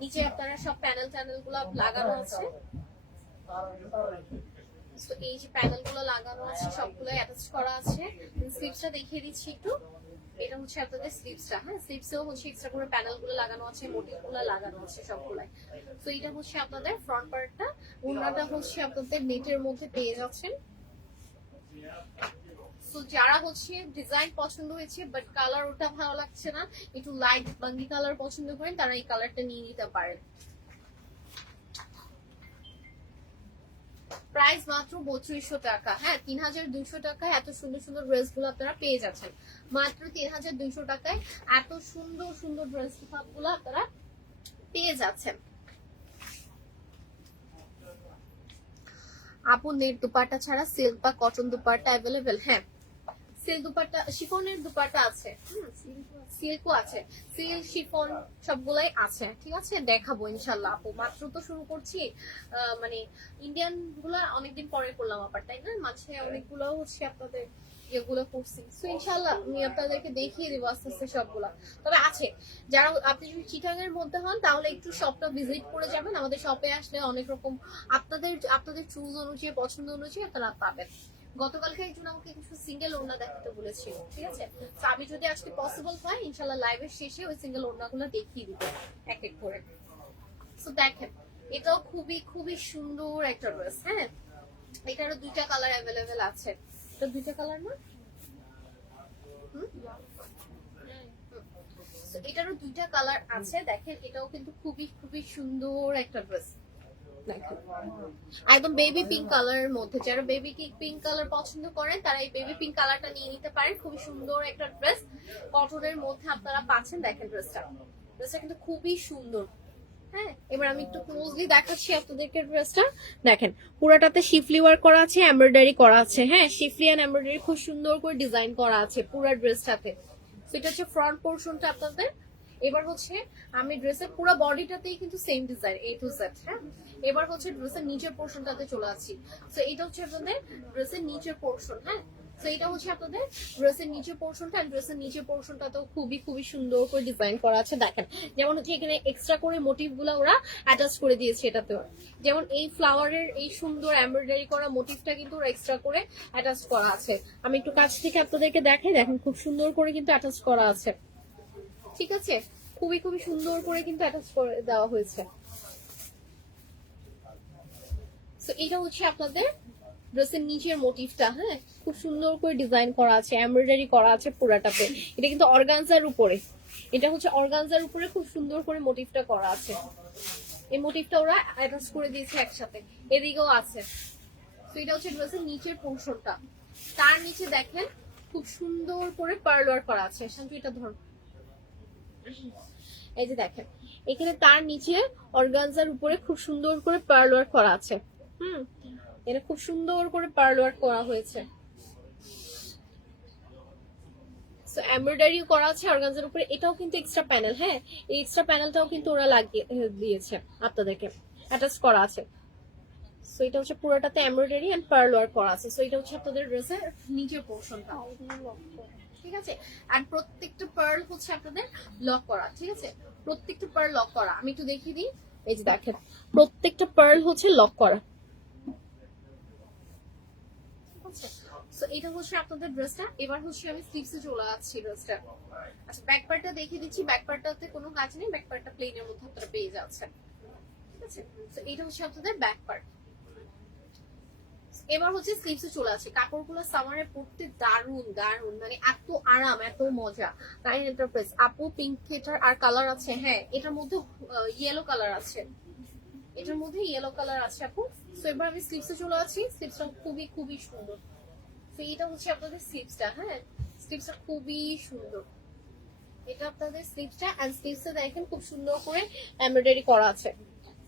নিচে আপনারা সব প্যানেল গুলো লাগানো আছে, তো এই যে প্যানেল গুলো লাগানো আছে সবগুলো অ্যাটাচ করা আছে। স্লিভসটা দেখিয়ে দিচ্ছি একটু, এটা হচ্ছে আপনাদের স্লিভসটা, হ্যাঁ স্লিভসেও হচ্ছে এক্সট্রা করে প্যানেল গুলো লাগানো আছে, মোটিভ গুলো লাগানো আছে সবগুলাই। তো এটা হচ্ছে আপনাদের ফ্রন্ট পার্টটা, ওড়নাটা হচ্ছে আপনাদের নেটের মধ্যে পেয়ে যাচ্ছেন। তো যারা হচ্ছে ডিজাইন পছন্দ হয়েছে বাট কালার ওটা ভালো লাগছে না, একটু লাইট বাঙ্গি কালার পছন্দ করেন, তারা এই কালারটা নিয়ে নিতে পারেন। প্রাইস মাত্র 3200 টাকা, হ্যাঁ 3200 টাকায় এত সুন্দর সুন্দর ড্রেস গুলো আপনারা পেয়ে যাচ্ছেন, মাত্র 3200 টাকায় এত সুন্দর সুন্দর ড্রেস গুলো আপনারা পেয়ে যাচ্ছেন। আপু নেট দুপাট্টা ছাড়া সিল্ক বা কটন দুপাট্টা অ্যাভেলেবেল? হ্যাঁ সিল্ক দুপাট্টা, শিফনের দুপাট্টা আছে, সিল্কও আছে, সিল্ক শিফন সবগুলাই আছে, ঠিক আছে দেখাবো ইনশাল্লাহ আপু। মাত্র তো শুরু করছি, মানে ইন্ডিয়ান গুলা অনেকদিন পরে করলাম আবার, তাই না মাঝে অনেকগুলো হচ্ছে আপনাদের এগুলো করছি। তো ইনশাল্লাহ আমি আপনাদেরকে দেখিয়ে দেবো আস্তে আস্তে সবগুলা। তবে আছে, যারা আপনি যদি চিটাং এর মধ্যে হন তাহলে একটু শপটা ভিজিট করে যাবেন, আমাদের শপে আসলে অনেক রকম আপনাদের চুজ অনুযায়ী, পছন্দ অনুযায়ী আপনারা পাবেন। গতকালকে একজন আমাকে কিছু সিঙ্গেল ওড়না দেখাতে বলেছিল, ঠিক আছে তো আমি যদি আজকে পসিবল হয় ইনশাল্লাহ লাইভের শেষে ওই সিঙ্গেল ওড়নাগুলো দেখিয়ে দিব এক এক করে। তো দেখেন এটাও খুবই খুবই সুন্দর একটা ড্রেস, হ্যাঁ এটারও দুইটা কালার অ্যাভেলেবেল আছে। এটা দুইটা কালার না, এটারও দুইটা কালার আছে। দেখেন এটাও কিন্তু খুবই খুবই সুন্দর একটা ড্রেস, একদম বেবি পিঙ্ক কালারের মধ্যে। যারা বেবি পিঙ্ক কালার পছন্দ করেন তারা এই বেবি পিঙ্ক কালারটা নিয়ে নিতে পারেন, খুবই সুন্দর একটা ড্রেস কটনের মধ্যে আপনারা পাচ্ছেন। দেখেন ড্রেসটা কিন্তু খুবই সুন্দর, হ্যাঁ, এবার আমি একটু ক্লোজলি দেখাচ্ছি আপনাদেরকে ড্রেসটা। দেখেন পুরাটাতে শিফলি ওয়ার্ক করা আছে, এমব্রয়ডারি করা আছে। হ্যাঁ, শিফলি এন্ড এমব্রয়ডারি খুব সুন্দর করে ডিজাইন করা আছে পুরো ড্রেসটাতে। তো এটা হচ্ছে ফ্রন্ট পোর্শনটা আপনাদের। এবার হচ্ছে আমি ড্রেসের পুরো বডিটাতেই কিন্তু same design A to Z। হ্যাঁ, এবার হচ্ছে ড্রেসের নিচের পোর্শনটাতে চলে আসছি। তো এটা হচ্ছে আপনাদের ড্রেসের নিচের পোর্শন। হ্যাঁ, তো এটা হচ্ছে আপনাদের ড্রেসের নিচের পোর্শনটা। ড্রেসের নিচের পোর্শনটাতেও খুবই খুবই সুন্দর করে ডিজাইন করা আছে। দেখেন যেমন হচ্ছে এখানে এক্সট্রা করে মোটিভ গুলা ওরা অ্যাটাচ করে দিয়েছে এটাতেও। যেমন এই ফ্লাওয়ারের এই সুন্দর এমব্রয়ডারি করা মোটিভটা কিন্তু ওরা এক্সট্রা করে অ্যাটাচ করা আছে। আমি একটু কাছ থেকে আপনাদেরকে দেখাই। দেখেন খুব সুন্দর করে কিন্তু অ্যাটাচ করা আছে। ঠিক আছে, খুবই খুবই সুন্দর করে কিন্তু অ্যাটাচ করে দেওয়া হয়েছে। তো এটা হচ্ছে আপনাদের ড্রেসের নিচের মোটিভটা। হ্যাঁ, খুব সুন্দর করে ডিজাইন করা আছে, এমব্রয়ডারি করা আছে পুরাটাতে। এটা কিন্তু অর্গানজার উপরে, এটা হচ্ছে অর্গানজার উপরে খুব সুন্দর করে মোটিভটা করা আছে। এই মোটিভটা ওরা অ্যাটাচ করে দিয়েছে একসাথে, এদিকেও আছে। তো এটা হচ্ছে ড্রেসের নিচের পোর্শনটা। তার নিচে দেখেন খুব সুন্দর করে পার্ল ওয়ার্ক করা আছে। শান্তু এটা ধর, এই যে দেখেন এখানে তার নিচে অর্গানজার উপরে খুব সুন্দর করে পার্ল ওয়ার্ক করা আছে। এটা খুব সুন্দর করে পার্ল ওয়ার্ক করা হয়েছে। সো এমব্রয়ডারিও করা আছে অর্গানজার উপরে। এটাও কিন্তু এক্সট্রা প্যানেল। হ্যাঁ, এই এক্সট্রা প্যানেলটাও কিন্তু ওরা লাগিয়ে দিয়েছে, আপনাদেরকে অ্যাটাচ করা আছে। সো এটা হচ্ছে পুরোটাতে এমব্রয়ডারি এন্ড পার্ল ওয়ার্ক করা আছে। সো এটা হচ্ছে আপনাদের ড্রেসের নিচের পোর্শনটা। ঠিক আছে, আর প্রত্যেকটা পার্ল হচ্ছে আপনাদের লক করা। ঠিক আছে, প্রত্যেকটা পার্ল লক করা। আমি একটু দেখিয়ে দিই। এই যে দেখেন প্রত্যেকটা পার্ল হচ্ছে লক করা। সো এটা হচ্ছে আপনাদের ড্রেসটা। এবার হচ্ছে আমি স্লিভসে চলে যাচ্ছি ড্রেসটা। আচ্ছা, ব্যাক পার্টটা দেখিয়ে দিচ্ছি। ব্যাক পার্টটাতে কোনো কাজ নেই, ব্যাক পার্টটা প্লেনের মধ্যে আপনারা পেয়ে যাচ্ছেন। ঠিক আছে, সো এটা হচ্ছে আপনাদের ব্যাক পার্ট। এবার হচ্ছে স্লিভসে চলে আসছে। কাপড়গুলো সামারে পরতে দারুন দারুন, মানে এত আরাম, এত মজা। নাইন এন্টারপ্রাইজ আপু পিঙ্ক এটার আর কালার আছে। হ্যাঁ, এটার মধ্যে ইয়েলো কালার আছে, এটার মধ্যে ইয়েলো কালার আছে আপু। সো এবার আমি স্লিভসে চলে আসছি। স্লিভসটা খুবই খুবই সুন্দর। তো এটা হচ্ছে আপনাদের স্লিভসটা। হ্যাঁ, স্লিভসটা খুবই সুন্দর। এটা আপনাদের স্লিভসটা। এন্ড স্লিভসে দেখেন খুব সুন্দর করে এমব্রয়ডারি করা আছে।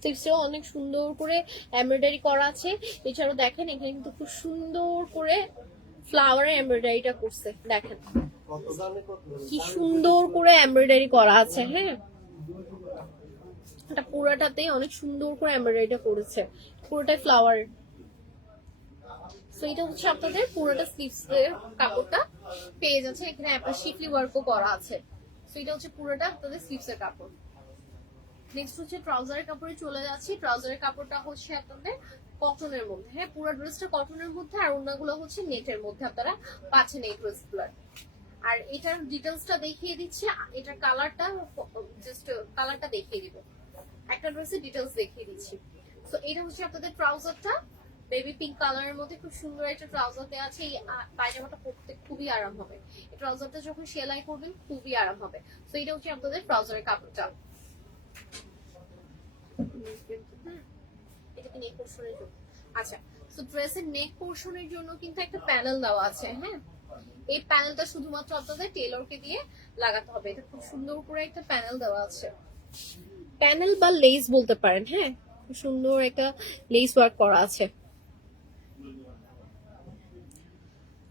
স্লিভসটাও অনেক সুন্দর করে এমব্রয়ডারি করা আছে। এছাড়াও দেখেন এখানে কিন্তু খুব সুন্দর করে ফ্লাওয়ারের এমব্রয়ডারিটা করছে। দেখেন কি সুন্দর করে এমব্রয়ডারি করা আছে। হ্যাঁ, এটা পুরোটাতেই অনেক সুন্দর করে এমব্রয়ডারিটা করেছে, পুরোটাই ফ্লাওয়ার। সো এটা হচ্ছে আপনাদের পুরোটা স্লিভস এর কাপড়টা পেয়ে যাচ্ছে। এখানে আপনার শিফলি ওয়ার্কও করা আছে। সো এটা হচ্ছে পুরোটা আপনাদের স্লিভস এর কাপড়। নেক্সট হচ্ছে ট্রাউজারের কাপড়ে চলে যাচ্ছি। ট্রাউজারের কাপড়টা হচ্ছে আপনাদের কটনের মধ্যে। হ্যাঁ, পুরো ড্রেসটা কটনের মধ্যে, আর অন্যগুলো হচ্ছে নেটের মধ্যে আপনারা পাচ্ছেন এই ড্রেসগুলো। আর এটার ডিটেলসটা দেখিয়ে দিচ্ছি। এটার কালারটা জাস্ট কালারটা দেখিয়ে দিব, একটা ড্রেসের ডিটেলস দেখিয়ে দিচ্ছি। সো এটা হচ্ছে আপনাদের ট্রাউজারটা, বেবি পিঙ্ক কালারের মধ্যে খুব সুন্দর একটা ট্রাউজার দেওয়া আছে। এই পায়জামাটা পরতে খুবই আরাম হবে। এই ট্রাউজারটা যখন সেলাই করবেন খুবই আরাম হবে। সো এটা হচ্ছে আপনাদের ট্রাউজারের কাপড়টা। এটা কি নেক পোর্শনের জন্য? আচ্ছা, সো ড্রেসের নেক পোর্শনের জন্য কিন্তু একটা প্যানেল দেওয়া আছে। হ্যাঁ, এই প্যানেলটা শুধুমাত্র আপনাদের টেলরকে দিয়ে লাগাতে হবে। এটা খুব সুন্দর করে একটা প্যানেল দেওয়া আছে, প্যানেল বা লেস বলতে পারেন। হ্যাঁ, খুব সুন্দর একটা লেস ওয়ার্ক করা আছে।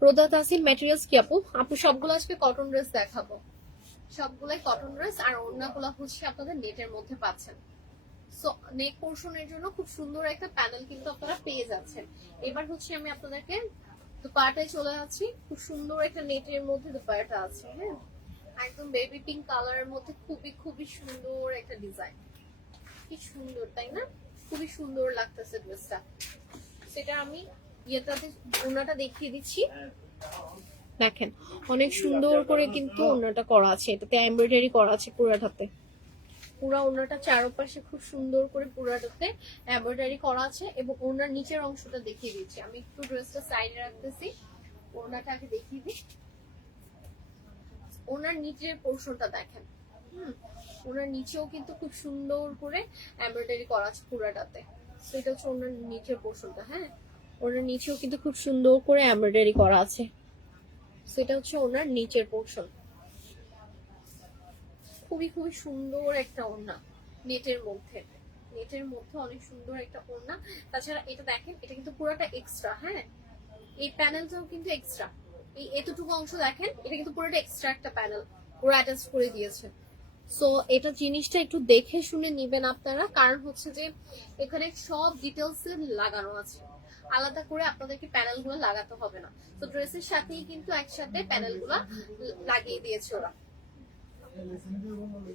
রোদা তাসিল ম্যাটেরিয়ালস কি আপু? আপু সবগুলো আজকে কটন ড্রেস দেখাবো, সবগুলাই কটন ড্রেস। আর ওড়নাগুলো হচ্ছে আপনাদের নেটের মধ্যে পাচ্ছেন। সো নেক পোর্শনের জন্য খুব সুন্দর একটা প্যানেল কিন্তু আপনারা পেয়ে যাচ্ছেন। এবার হচ্ছে আমি আপনাদেরকে দুপাটায় চলে যাচ্ছি। খুব সুন্দর একটা নেটের মধ্যে দুপাটা আছে। হ্যাঁ, একদম বেবি পিঙ্ক কালারের মধ্যে খুবই খুবই সুন্দর একটা ডিজাইন। কি সুন্দর তাই না? খুবই সুন্দর লাগতেছে ড্রেসটা। সেটা আমি ইয়েটাতে ওড়নাটা দেখিয়ে দিচ্ছি। দেখেন অনেক সুন্দর করে কিন্তু ওড়নাটা করা আছে। এটাতে এমব্রয়ডারি করা আছে পুরাটাতে। পুরা ওড়নাটা চারপাশে খুব সুন্দর করে পুরাটাতে এমব্রয়ডারি করা আছে। এবং ওড়নার নিচের অংশটা দেখিয়ে দিচ্ছি। আমি একটু ড্রেসটা সাইডে রাখতেছি, ওড়নাটাকে দেখিয়ে দিই। ওনার নিচের পোর্শনটা দেখেন। ওনার নিচেও কিন্তু খুব সুন্দর করে এমব্রয়ডারি করা আছে পুরাটাতে। তো এটা হচ্ছে ওনার নিচের পোর্শনটা। হ্যাঁ, ওনার নিচেও কিন্তু খুব সুন্দর করে এমব্রয়ডারি করা আছে। সেটা হচ্ছে ওনার নিচের পোর্শন। খুবই খুবই সুন্দর একটা ওড়না। নেটের মধ্যে, নেটের মধ্যে অনেক সুন্দর একটা ওড়না। তাছাড়া এটা দেখেন, এটা কিন্তু পুরোটা এক্সট্রা, হ্যাঁ এই প্যানেলটাও কিন্তু এক্সট্রা। এই এতটুকু অংশ দেখেন, এটা কিন্তু পুরোটা এক্সট্রা একটা প্যানেল ওরা অ্যাটাচ করে দিয়েছে। সো এটা জিনিসটা একটু দেখে শুনে নিবেন আপনারা, কারণ হচ্ছে যে এখানে সব ডিটেলস লাগানো আছে, আলাদা করে আপনাদেরকে প্যানেলগুলো লাগাতে হবে না। তো ড্রেসের সাথেই কিন্তু একসাথে প্যানেলগুলো লাগিয়ে দিয়েছে ওরা,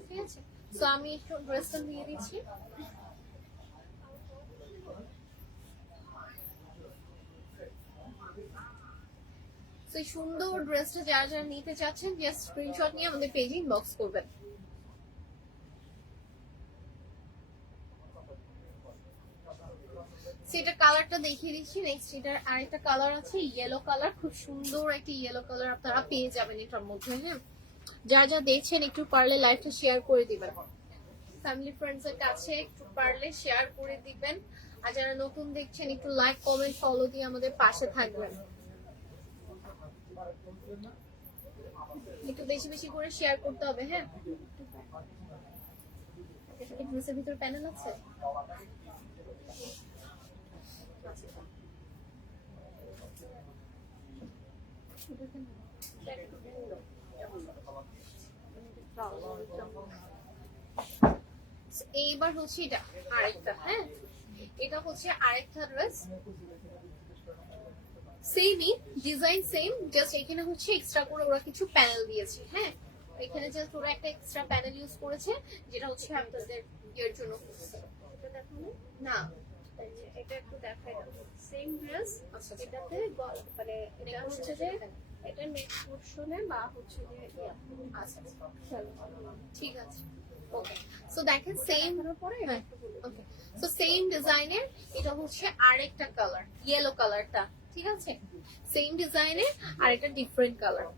ঠিক আছে। সো আমি একটু ড্রেসটা নিয়ে দিচ্ছি। তো এই সুন্দর ড্রেসটা যারা যারা নিতে চাচ্ছেন, জাস্ট স্ক্রিনশট নিয়ে আমাদের পেজে ইনবক্স করবেন। সেটা কালারটা দেখিয়ে দিচ্ছি। নেক্সট এটার আরেকটা কালার আছে ইয়েলো কালার, খুব সুন্দর একটা ইয়েলো কালার আপনারা পেয়ে যাবেন এটার মধ্যে, হ্যাঁ যা যা দেখছেন একটু পারলে লাইভটা শেয়ার করে দিবেন, ফ্যামিলি ফ্রেন্ডস এর কাছে একটু পারলে শেয়ার করে দিবেন। আর যারা নতুন দেখছেন একটু লাইক কমেন্ট ফলো দিয়ে আমাদের পাশে থাকবেন, একটু বেশি বেশি করে শেয়ার করতে হবে, হ্যাঁ। ড্রেসের ভিতর প্যানেল আছে, এইবার হচ্ছে এটা আরেকটা, হ্যাঁ এটা হচ্ছে আরেকটা ড্রেস, সেমই ডিজাইন সেম, জাস্ট এখানে হচ্ছে এক্সট্রা করে ওরা কিছু প্যানেল দিয়েছে, হ্যাঁ এখানে জাস্ট ওরা একটা এক্সট্রা প্যানেল ইউজ করেছে, যেটা হচ্ছে আপনাদের ইয়ের জন্য না। এটা একটু দেখাই দাও, সেম ড্রেস। আচ্ছা এটাতে মানে এটা হচ্ছে যে এটা নেক পোরশনে বা হচ্ছে যে আচ্ছা ঠিক আছে, ওকে। সো দেখেন সেম পরে ওকে, সো সেম ডিজাইনের এটা হচ্ছে আরেকটা কালার ইয়েলো কালারটা, ঠিক আছে সেম ডিজাইনের আরেকটা ডিফারেন্ট কালার,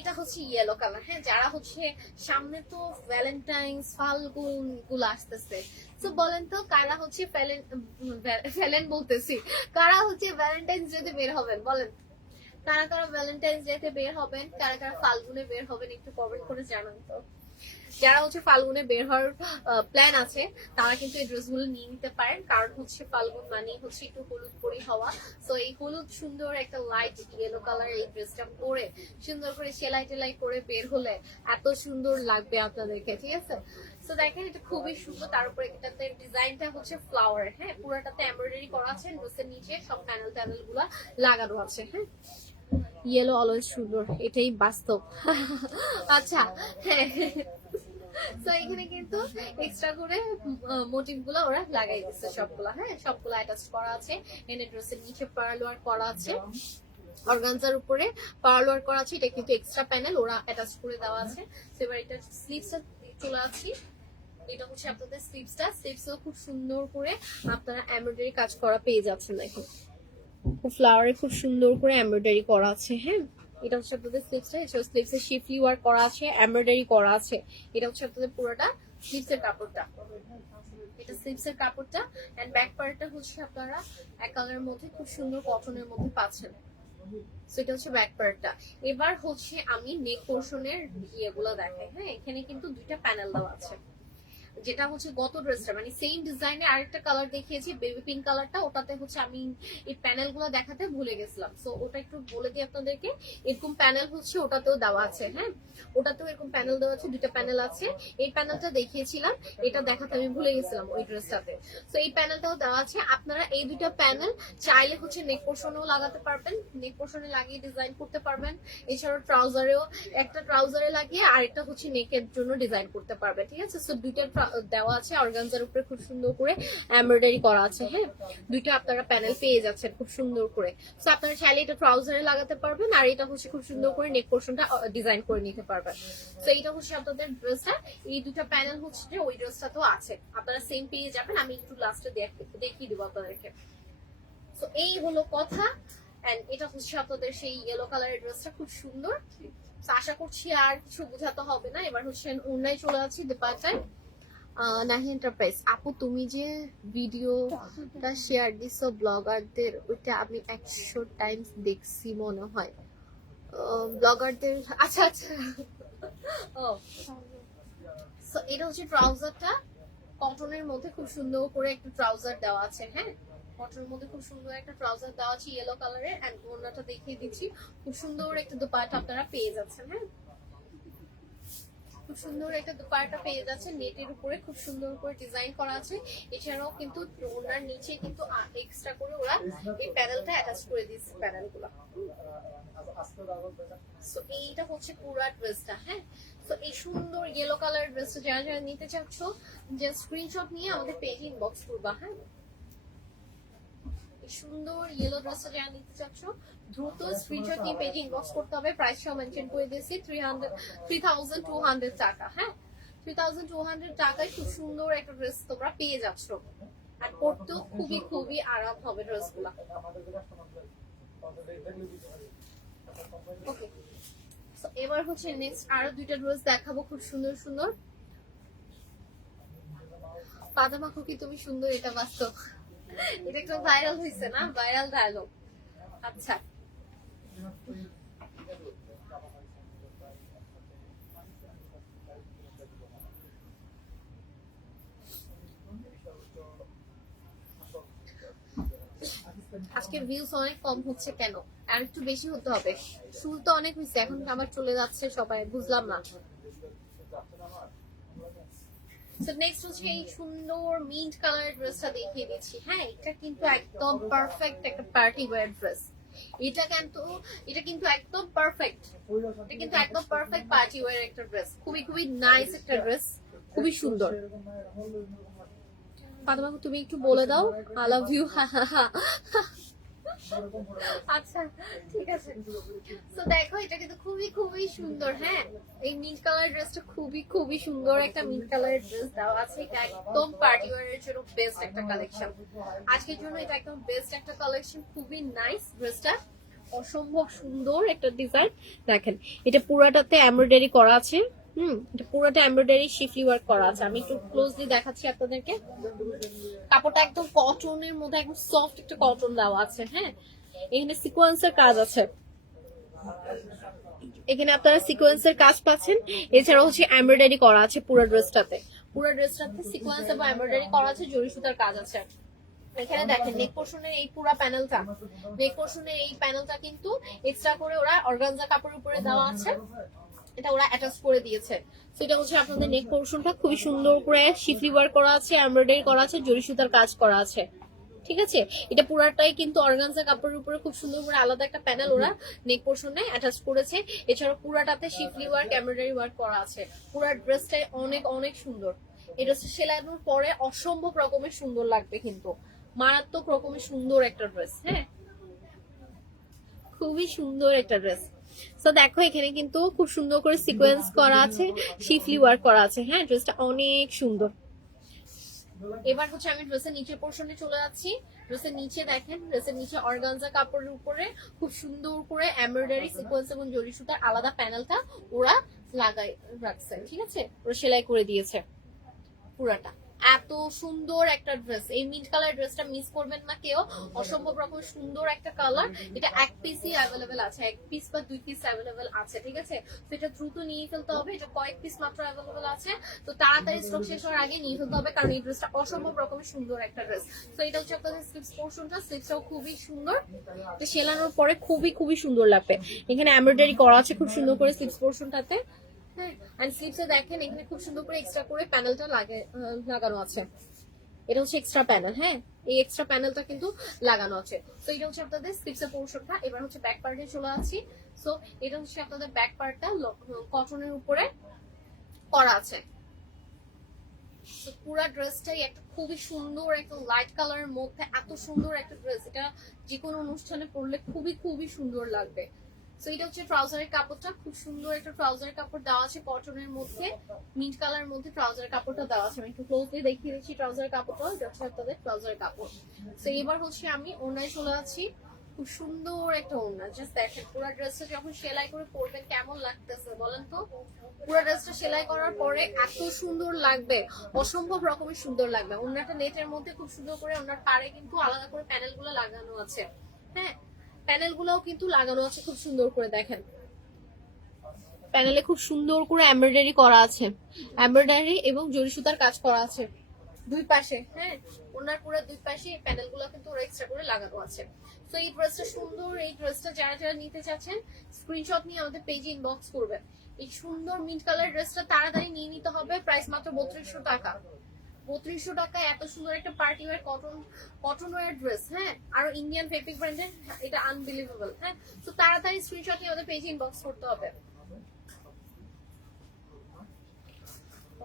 এটা হচ্ছে ইয়েলো কালার, হ্যাঁ যারা হচ্ছে সামনে তো ভ্যালেন্টাইন্স ফাল্গুন গুলো আসতেছে, তো বলেন তো কারা হচ্ছে ফ্যালেন বলতেছি, কারা হচ্ছে ভ্যালেন্টাইন্স ডে তে বের হবেন বলেন, কারা কারা ভ্যালেন্টাইন্স ডে তে বের হবেন, কারা কারা ফাল্গুনে বের হবেন একটু কমেন্ট করে জানান তো। যারা হচ্ছে ফাল্গুনে বের হওয়ার প্ল্যান আছে তারা কিন্তু এই ড্রেসগুলো নিয়ে নিতে পারেন, কারণ হচ্ছে ফাল্গুন মানে হচ্ছে একটু হলুদ পরি হওয়া। তো এই হলুদ সুন্দর একটা লাইট ইয়েলো কালার এই ড্রেসটা পরে সুন্দর করে সেলাই টেলাই করে বের হলে এত সুন্দর লাগবে আপনাদেরকে, ঠিক আছে। তো দেখেন এটা খুবই সুন্দর, তার উপরে এটাতে ডিজাইনটা হচ্ছে ফ্লাওয়ার, হ্যাঁ পুরোটাতে এমব্রয়ডারি করা আছে, ড্রেসের নিচে সব প্যানেল ট্যানেল গুলা লাগানো আছে, হ্যাঁ ইয়েলো অলওয়েজ সুন্দর, এটাই বাস্তব। আচ্ছা হ্যাঁ, তো এখানে কিন্তু এক্সট্রা করে মোটিভ গুলো ওরা লাগাই দিচ্ছে সবগুলা, হ্যাঁ সবগুলা অ্যাটাচ করা আছে, এনে ড্রেসের নিচে পার্ল ওয়ার্ক করা আছে, অর্গানজার উপরে পার্ল ওয়ার্ক করা আছে, এটা কিন্তু এক্সট্রা প্যানেল ওরা অ্যাটাচ করে দেওয়া আছে। এবার এটা স্লিভসটা চলে আসছি, এটা হচ্ছে আপনাদের স্লিভসও খুব সুন্দর করে আপনারা এমব্রয়ডারি কাজ করা পেয়ে যাচ্ছেন, দেখুন খুব ফ্লাওয়ারে খুব সুন্দর করে এমব্রয়ডারি করা আছে, হ্যাঁ এটা হচ্ছে আপনাদের স্লিভসটা, এটা স্লিভসের শিফলি ওয়ার্ক করা আছে, এমব্রয়ডারি করা আছে, এটা হচ্ছে আপনাদের পুরোটা স্লিভসের কাপড়টা, এটা স্লিভসের কাপড়টা এন্ড ব্যাক পার্টটা হচ্ছে আপনারা এক কালারের মধ্যে খুব সুন্দর কটনের মধ্যে পাচ্ছেন। সো এটা হচ্ছে ব্যাক পার্টটা। এবার হচ্ছে আমি নেক পোরশনের ইয়েগুলো দেখাই, হ্যাঁ এখানে কিন্তু দুইটা প্যানেল দেওয়া আছে, যেটা হচ্ছে গত ড্রেসটা মানে সেম ডিজাইনে আরেকটা কালার দেখিয়েছি বেবি পিঙ্ক কালারটা, ওটাতে হচ্ছে আমি এই প্যানেল গুলো দেখাতে ভুলে গেছিলাম, সো ওটা একটু বলে দিই আপনাদেরকে। এরকম প্যানেল হচ্ছে ওটাতেও দেওয়া আছে, হ্যাঁ ওটাতেও এরকম প্যানেল দেওয়া আছে, দুইটা প্যানেল আছে, এই প্যানেলটা দেখিয়েছিলাম, এটা দেখাতে আমি ভুলে গেছিলাম ওই ড্রেসটাতে। সো এই প্যানেলটাও দেওয়া আছে, আপনারা এই দুইটা প্যানেল চাইলে হচ্ছে নেক পোর্শনেও লাগাতে পারবেন, নেক পোর্শনে লাগিয়ে ডিজাইন করতে পারবেন, এছাড়াও ট্রাউজারেও একটা ট্রাউজারে লাগিয়ে আরেকটা হচ্ছে নেকের জন্য ডিজাইন করতে পারবেন, ঠিক আছে। সো দুইটা দেওয়া আছে, অর্গানজার উপরে খুব সুন্দর করে এমব্রয়ডারি করা আছে, হ্যাঁ দুইটা আপনারা প্যানেল পেয়ে যাচ্ছেন খুব সুন্দর করে। সো আপনারা চাইলে এটা ট্রাউজারে লাগাতে পারবেন, আর এটা হচ্ছে খুব সুন্দর করে নেক পোর্শনটা ডিজাইন করে নিতে পারবেন। সো এইটা হচ্ছে আপনাদের ড্রেসটা, এই দুটা প্যানেল হচ্ছে যে ওই ড্রেসটা তো আছে, আপনারা সেম পেয়ে যাবেন, আমি একটু লাস্টে দেখিয়ে দিব আপনাদেরকে। সো এই হলো কথা, এন্ড এটা হচ্ছে আপনাদের সেই ইয়েলো কালারের ড্রেসটা খুব সুন্দর। আশা করছি আর কিছু বোঝাতে হবে না। এবার হচ্ছে অন্যায় চলে আছি দীপাটায়। নাহি এন্টারপ্রাইজ আপু, তুমি যে ভিডিওটা শেয়ার দিছো ব্লগারদের, ওইটা আমি 100 টাইমস দেখছি মনে হয়। ব্লগারদের, আচ্ছা আচ্ছা ও সো এটা হচ্ছে ট্রাউজারটা, কটনের মধ্যে খুব সুন্দর করে একটা ট্রাউজার দেওয়া আছে। হ্যাঁ, কটনের মধ্যে খুব সুন্দর একটা ট্রাউজার দেওয়া আছে ইয়েলো কালারের। এন্ড ওড়নাটা দেখিয়ে দিচ্ছি, খুব সুন্দর একটা দোপাট্টা আপনারা পেয়ে যাচ্ছেন। হ্যাঁ, খুব সুন্দর একটা দোপাট্টা পেয়ে যাচ্ছে, নেটের উপরে খুব সুন্দর করে ডিজাইন করা আছে। এছাড়াও কিন্তু ওনার নিচে কিন্তু এক্সট্রা করে ওরা এই প্যানেলটা অ্যাটাচ করে দিয়েছে, প্যানেলগুলো। সো এইটা হচ্ছে পুরা ড্রেসটা। হ্যাঁ, তো এই সুন্দর ইয়েলো কালার ড্রেসটা যারা যারা নিতে চাচ্ছ, যে স্ক্রিনশট নিয়ে আমাদের পেজে ইনবক্স করবা। হ্যাঁ, এই সুন্দর ইয়েলো ড্রেসটা যারা নিতে চাচ্ছ দ্রুত স্ক্রিনশট নিয়ে পেজে ইনবক্স করতে হবে। প্রাইসটাও মেনশন করে দিয়েছি, 3200 টাকা। হ্যাঁ, 3200 টাকায় খুব সুন্দর একটা ড্রেস তোমরা পেয়ে যাচ্ছ, আর পরতেও খুবই খুবই আরাম হবে ড্রেসগুলো। ওকে, সো এবার হচ্ছে নেক্সট আরো দুইটা ড্রেস দেখাবো, খুব সুন্দর সুন্দর। পাজামা খুকি তুমি সুন্দর, এটা বাস্তব, এটা একটু ভাইরাল হয়েছে না, ভাইরাল ডায়লগ। আচ্ছা, আজকের ভিউজ অনেক কম হচ্ছে কেন? আর একটু বেশি হতে হবে, শুরু তো অনেক হয়েছে, এখন আবার চলে যাচ্ছে সবাই, বুঝলাম না। সো নেক্সট হচ্ছে এই সুন্দর মিন্ট কালারের ড্রেসটা দেখিয়ে দিচ্ছি। হ্যাঁ, এটা কিন্তু একদম পারফেক্ট একটা পার্টি ওয়্যার ড্রেস। এটা কিন্তু একদম পারফেক্ট, এটা কিন্তু একদম পারফেক্ট পার্টি ওয়্যার একটা ড্রেস। খুবই খুবই নাইস একটা ড্রেস, খুবই সুন্দর। পাদমাকু তুমি একটু বলে দাও আই লাভ ইউ। আচ্ছা, ঠিক আছে। তো দেখো, এটা কিন্তু খুবই খুবই সুন্দর। হ্যাঁ, এই মিন্ট কালার ড্রেসটা খুবই খুবই সুন্দর একটা মিন্ট কালারের ড্রেস দেওয়া আছে। এটা একদম পার্টি ওয়্যারের জন্য বেস্ট একটা কালেকশন, আজকের জন্য এটা একদম বেস্ট একটা কালেকশন। খুবই নাইস ড্রেসটা, অসম্ভব সুন্দর একটা ডিজাইন। দেখেন, এটা পুরাটাতে এমব্রয়ডারি করা আছে। এটা পুরোটা এমব্রয়ডারি শিফলি ওয়ার্ক করা আছে। আমি একটু ক্লোজলি দেখাচ্ছি আপনাদেরকে। কাপড়টা একদম কটনের মধ্যে, একদম সফট একটা কটন দেওয়া আছে। হ্যাঁ, এখানে সিকোয়েন্সের কাজ আছে, এখানে আপনারা সিকোয়েন্সের কাজ পাচ্ছেন। এছাড়া হচ্ছে এমব্রয়ডারি করা আছে পুরো ড্রেসটাতে, সিকোয়েন্স এবং এমব্রয়ডারি করা আছে, জরি সুতার কাজ আছে। এখানে দেখেন নেক পোর্শনের এই পুরো প্যানেলটা, কিন্তু এক্সট্রা করে ওরা অর্গানজা কাপড়ের উপরে দেওয়া আছে, এটা ওরা অ্যাটাচ করে দিয়েছে। সেটা হচ্ছে আপনাদের নেক পোর্শনটা খুবই সুন্দর করে শিফলি ওয়ার্ক করা আছে, এমব্রয়ডারি করা আছে, জরি সুতার কাজ করা আছে। ঠিক আছে, এটা পুরাটাই কিন্তু অর্গানজা কাপড়ের উপরে খুব সুন্দর করে আলাদা একটা প্যানেল ওরা নেক পোর্শনে অ্যাটাচ করেছে। এছাড়া পুরাটাতে শিফলি ওয়ার্ক, এমব্রয়ডারি ওয়ার্ক করা আছে। পুরো ড্রেসটাই অনেক অনেক সুন্দর। এটা সেলানোর পরে অসম্ভব রকমের সুন্দর লাগবে, কিন্তু মারাত্মক রকমের সুন্দর একটা ড্রেস। হ্যাঁ, খুবই সুন্দর একটা ড্রেস। তো দেখো, এখানে কিন্তু খুব সুন্দর করে সিকোয়েন্স করা আছে, শিফলি ওয়ার্ক করা আছে। হ্যাঁ, ড্রেসটা অনেক সুন্দর। এবার হচ্ছে আমি ড্রেসের নিচের পোর্শনে চলে যাচ্ছি। ড্রেসের নিচে দেখেন, ড্রেসের নিচে অর্গানজা কাপড়ের উপরে খুব সুন্দর করে এমব্রয়ডারি, সিকোয়েন্স এবং জরি সুতার আলাদা প্যানেলটা ওরা লাগাই রাখছে। ঠিক আছে, ওরা সেলাই করে দিয়েছে পুরাটা। এত সুন্দর একটা ড্রেস, এই মিন্ট কালার ড্রেসটা মিস করবেন না কেউ, অসম্ভব রকম সুন্দর একটা কালার। এটা এক পিসই অ্যাভেলেবেল আছে, এক পিস বা দুই পিস অ্যাভেলেবেল আছে। ঠিক আছে, তো এটা দ্রুত নিয়ে ফেলতে হবে, এটা কয়েক পিস মাত্র অ্যাভেলেবেল আছে, তো তাড়াতাড়ি স্টক শেষ হওয়ার আগে নিয়ে ফেলতে হবে, কারণ এই ড্রেসটা অসম্ভব রকমের সুন্দর একটা ড্রেস। তো এটা হচ্ছে আপনাদের স্লিভস পোর্শনটা, স্লিভসটাও খুবই সুন্দর, তো সেলানোর পরে খুবই খুবই সুন্দর লাগবে। এখানে এমব্রয়ডারি করা আছে খুব সুন্দর করে স্লিভস পোর্শনটাতে। হ্যাঁ, এন্ড স্লিভসে দেখেন এখানে খুব সুন্দর করে এক্সট্রা করে প্যানেলটা লাগানো আছে। এটা হচ্ছে এক্সট্রা প্যানেল। হ্যাঁ, এই এক্সট্রা প্যানেলটা কিন্তু লাগানো আছে। তো এটা হচ্ছে আপনাদের স্লিভসের পোর্শনটা। এবার হচ্ছে ব্যাক পার্টে চলে আসছি। সো এটা হচ্ছে আপনাদের ব্যাক পার্টটা কটনের উপরে করা আছে। পুরো ড্রেসটাই একটা খুবই সুন্দর, একটা লাইট কালারের মধ্যে এত সুন্দর একটা ড্রেস, এটা যে কোনো অনুষ্ঠানে পরলে খুবই খুবই সুন্দর লাগবে। সো এটা হচ্ছে ট্রাউজারের কাপড়টা, খুব সুন্দর একটা ট্রাউজারের কাপড় দেওয়া আছে কটনের মধ্যে, মিন্ট কালারের মধ্যে ট্রাউজারের কাপড়টা দেওয়া আছে। আমি একটু ক্লোজলি দেখিয়ে দিচ্ছি ট্রাউজারের কাপড়টা। এটা হচ্ছে আপনাদের ট্রাউজারের কাপড়। তো এবার হচ্ছে আমি ওড়নায় চলে যাচ্ছি। খুব সুন্দর একটা ওড়না, জাস্ট দেখেন পুরো ড্রেসটা যখন সেলাই করে পরবেন কেমন লাগতেছে বলেন তো। পুরো ড্রেসটা সেলাই করার পরে এত সুন্দর লাগবে, অসম্ভব রকমের সুন্দর লাগবে। ওড়নাটা নেটের মধ্যে খুব সুন্দর করে, ওড়নার পাড়ে কিন্তু আলাদা করে প্যানেল গুলো লাগানো আছে। হ্যাঁ, প্যানেল গুলোও কিন্তু লাগানো আছে খুব সুন্দর করে, দেখেন প্যানেলে খুব সুন্দর করে এমব্রয়ডারি করা আছে, এমব্রয়ডারি এবং জরি সুতার কাজ করা আছে দুই পাশে। হ্যাঁ, ওনার পুরো দুই পাশে এই প্যানেল গুলো কিন্তু ওরা এক্সট্রা করে লাগানো আছে। তো এই ড্রেসটা সুন্দর, এই ড্রেসটা যারা যারা নিতে চাচ্ছেন স্ক্রিনশট নিয়ে আমাদের পেজে ইনবক্স করবেন। এই সুন্দর মিন্ট কালার ড্রেসটা তাড়াতাড়ি নিয়ে নিতে হবে, প্রাইস মাত্র 3200 টাকা। 3200 টাকায় এত সুন্দর একটা party wear cotton wire dress. হ্যাঁ, আর ইন্ডিয়ান ফেব্রিক ব্র্যান্ডের, এটা আনবিলিভেবল। হ্যাঁ, তো তাড়াতাড়ি স্ক্রিনশট নিয়ে আমাদের পেজে ইনবক্স করতে হবে।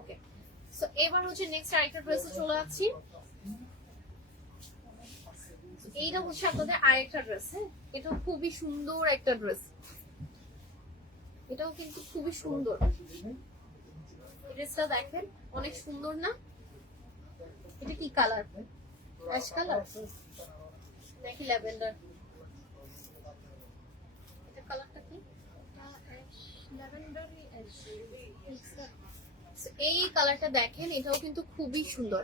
ওকে, সো এবার হচ্ছে নেক্সট আরেকটা ড্রেসে চলে যাচ্ছি। এইটা হচ্ছে আপনাদের আরেকটা ড্রেস। হ্যাঁ, এটা খুবই সুন্দর একটা ড্রেস, এটাও কিন্তু খুবই সুন্দর। ড্রেসটা দেখেন অনেক সুন্দর না? এটা কি কালার? অ্যাশ কালার নাকি ল্যাভেন্ডার? এটা কালারটা কি? ল্যাভেন্ডারই অ্যাশ। এই কালারটা দেখেন, এটাও কিন্তু খুবই সুন্দর।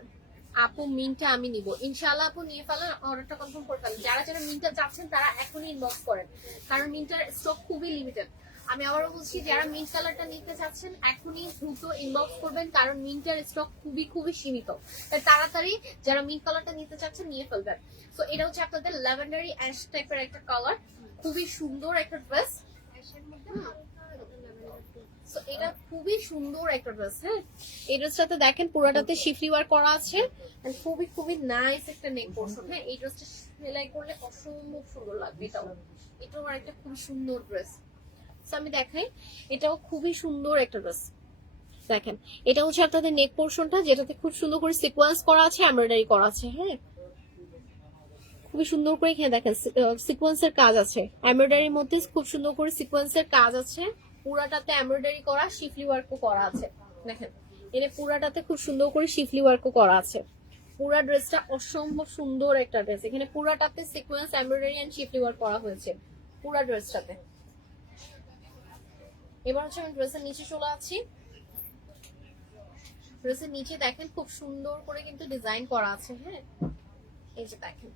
আপু মিন্টটা আমি নিব ইনশাআল্লাহ। আপু নিয়ে ফেলেন, অর্ডারটা কনফার্ম করে ফেলেন। যারা যারা মিন্টটা চাচ্ছেন তারা এখনই ইনবক্স করেন, কারণ মিন্টের স্টক খুবই লিমিটেড। আমি আবারও বলছি, যারা মিন্ট কালারটা নিতে চাচ্ছেন এখনই দ্রুত ইনবক্স করবেন, কারণ মিন্টের স্টক খুবই খুবই সীমিত। তাই তাড়াতাড়ি যারা মিন্ট কালারটা নিতে চাচ্ছেন নিয়ে ফেলবেন। তো এটা হচ্ছে আপনাদের ল্যাভেন্ডারি অ্যাশ টাইপের একটা কালার, খুবই সুন্দর একটা ড্রেস। So, এটা খুবই সুন্দর একটা ড্রেস। হ্যাঁ, এই ড্রেসটাতে দেখেন পুরোটাতে শিফলি ওয়ার্ক করা আছে, এন্ড খুবই খুবই নাইস একটা নেক পোরশন। হ্যাঁ, এই ড্রেসটা সেলাই করলে অসম্ভব সুন্দর লাগবে। এটাও আরেকটা খুবই সুন্দর ড্রেস। সো আমি দেখাই, এটাও খুবই সুন্দর একটা ড্রেস। দেখেন, এটা হচ্ছে আপনাদের নেক পোরশনটা, যেটাতে খুব সুন্দর করে সিকোয়েন্স করা আছে, এমব্রয়ডারি করা আছে। হ্যাঁ, খুবই সুন্দর করে এখানে দেখেন সিকোয়েন্সের কাজ আছে, এমব্রয়ডারির মধ্যে খুব সুন্দর করে সিকোয়েন্সের কাজ আছে। পুরাটাতে এমব্রয়ডারি করা, শিফলি ওয়ার্কও করা আছে। দেখেন, এর পুরাটাতে খুব সুন্দর করে শিফলি ওয়ার্কও করা আছে। পুরা ড্রেসটা অসম্ভব সুন্দর একটা ড্রেস। এখানে পুরাটাতে sequence, embroidery and schiffli work করা হয়েছে পুরা ড্রেসটাতে। এবার হচ্ছে আমি ড্রেসের নিচে চলে আসছি। ড্রেসের নিচে দেখেন খুব সুন্দর করে কিন্তু ডিজাইন করা আছে। হ্যাঁ, এই যে দেখেন,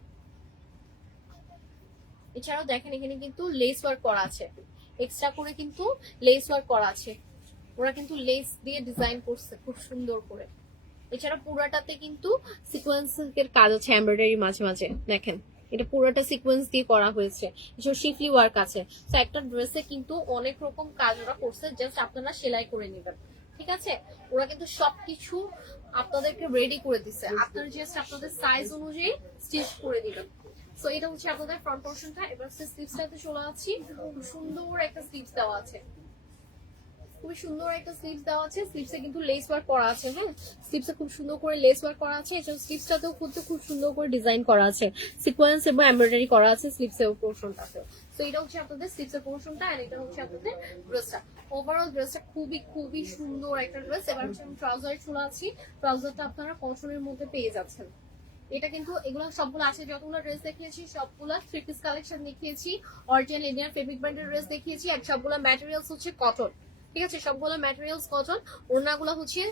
এছাড়াও দেখেন এখানে কিন্তু লেস ওয়ার্ক করা আছে, এক্সট্রা করে কিন্তু লেস ওয়ার্ক করা আছে। ওরা কিন্তু লেস দিয়ে ডিজাইন করছে খুব সুন্দর করে। এছাড়া পুরাটাতে কিন্তু সিকোয়েন্সের কাজ আছে, এমব্রয়ডারি মাঝে মাঝে। দেখেন, এটা পুরোটা সিকোয়েন্স দিয়ে করা হয়েছে, এছাড়া শিফলি ওয়ার্ক আছে। তো একটা ড্রেসে কিন্তু অনেক রকম কাজ ওরা করছে, জাস্ট আপনারা সেলাই করে নেবেন। ঠিক আছে, ওরা কিন্তু সবকিছু আপনাদেরকে রেডি করে দিচ্ছে, আপনারা জাস্ট আপনাদের সাইজ অনুযায়ী স্টিচ করে দিবেন। সো এটা হচ্ছে আপনাদের ফ্রন্ট পোরশনটা। এবার স্লিভসটাতে চলে যাচ্ছি। খুব সুন্দর একটা স্লিভস দেওয়া আছে, খুবই সুন্দর একটা স্লিভস দেওয়া আছে। স্লিভসে কিন্তু লেস ওয়ার্ক করা আছে। হ্যাঁ, স্লিভসে খুব সুন্দর করে লেস ওয়ার্ক করা আছে। এছাড়া স্লিভসটাতেও খুব সুন্দর করে ডিজাইন করা আছে, সিকোয়েন্স এবং এমব্রয়ডারি করা আছে স্লিভসের পোরশনটাতে। তো এটা হচ্ছে আপনাদের স্লিভসের পোরশনটা, আর এটা হচ্ছে আপনাদের ড্রেসটা। ওভারঅল ড্রেসটা খুবই খুবই সুন্দর একটা ড্রেস। এবার হচ্ছে আমি ট্রাউজারে চলে আছি। ট্রাউজারটা আপনারা কটনের মধ্যে পেয়ে যাচ্ছেন। এটা কিন্তু এগুলো সবগুলো আছে, যতগুলো ড্রেস দেখিয়েছি সবগুলো থ্রি পিস কালেকশন দেখিয়েছি, অরিজিনাল ইন্ডিয়ান ফেব্রিক ব্র্যান্ডের ড্রেস দেখিয়েছি, আর সবগুলো ম্যাটেরিয়ালস হচ্ছে কটন। ঠিক আছে, সবগুলো ম্যাটেরিয়ালস কটন, ওড়নাগুলো হচ্ছে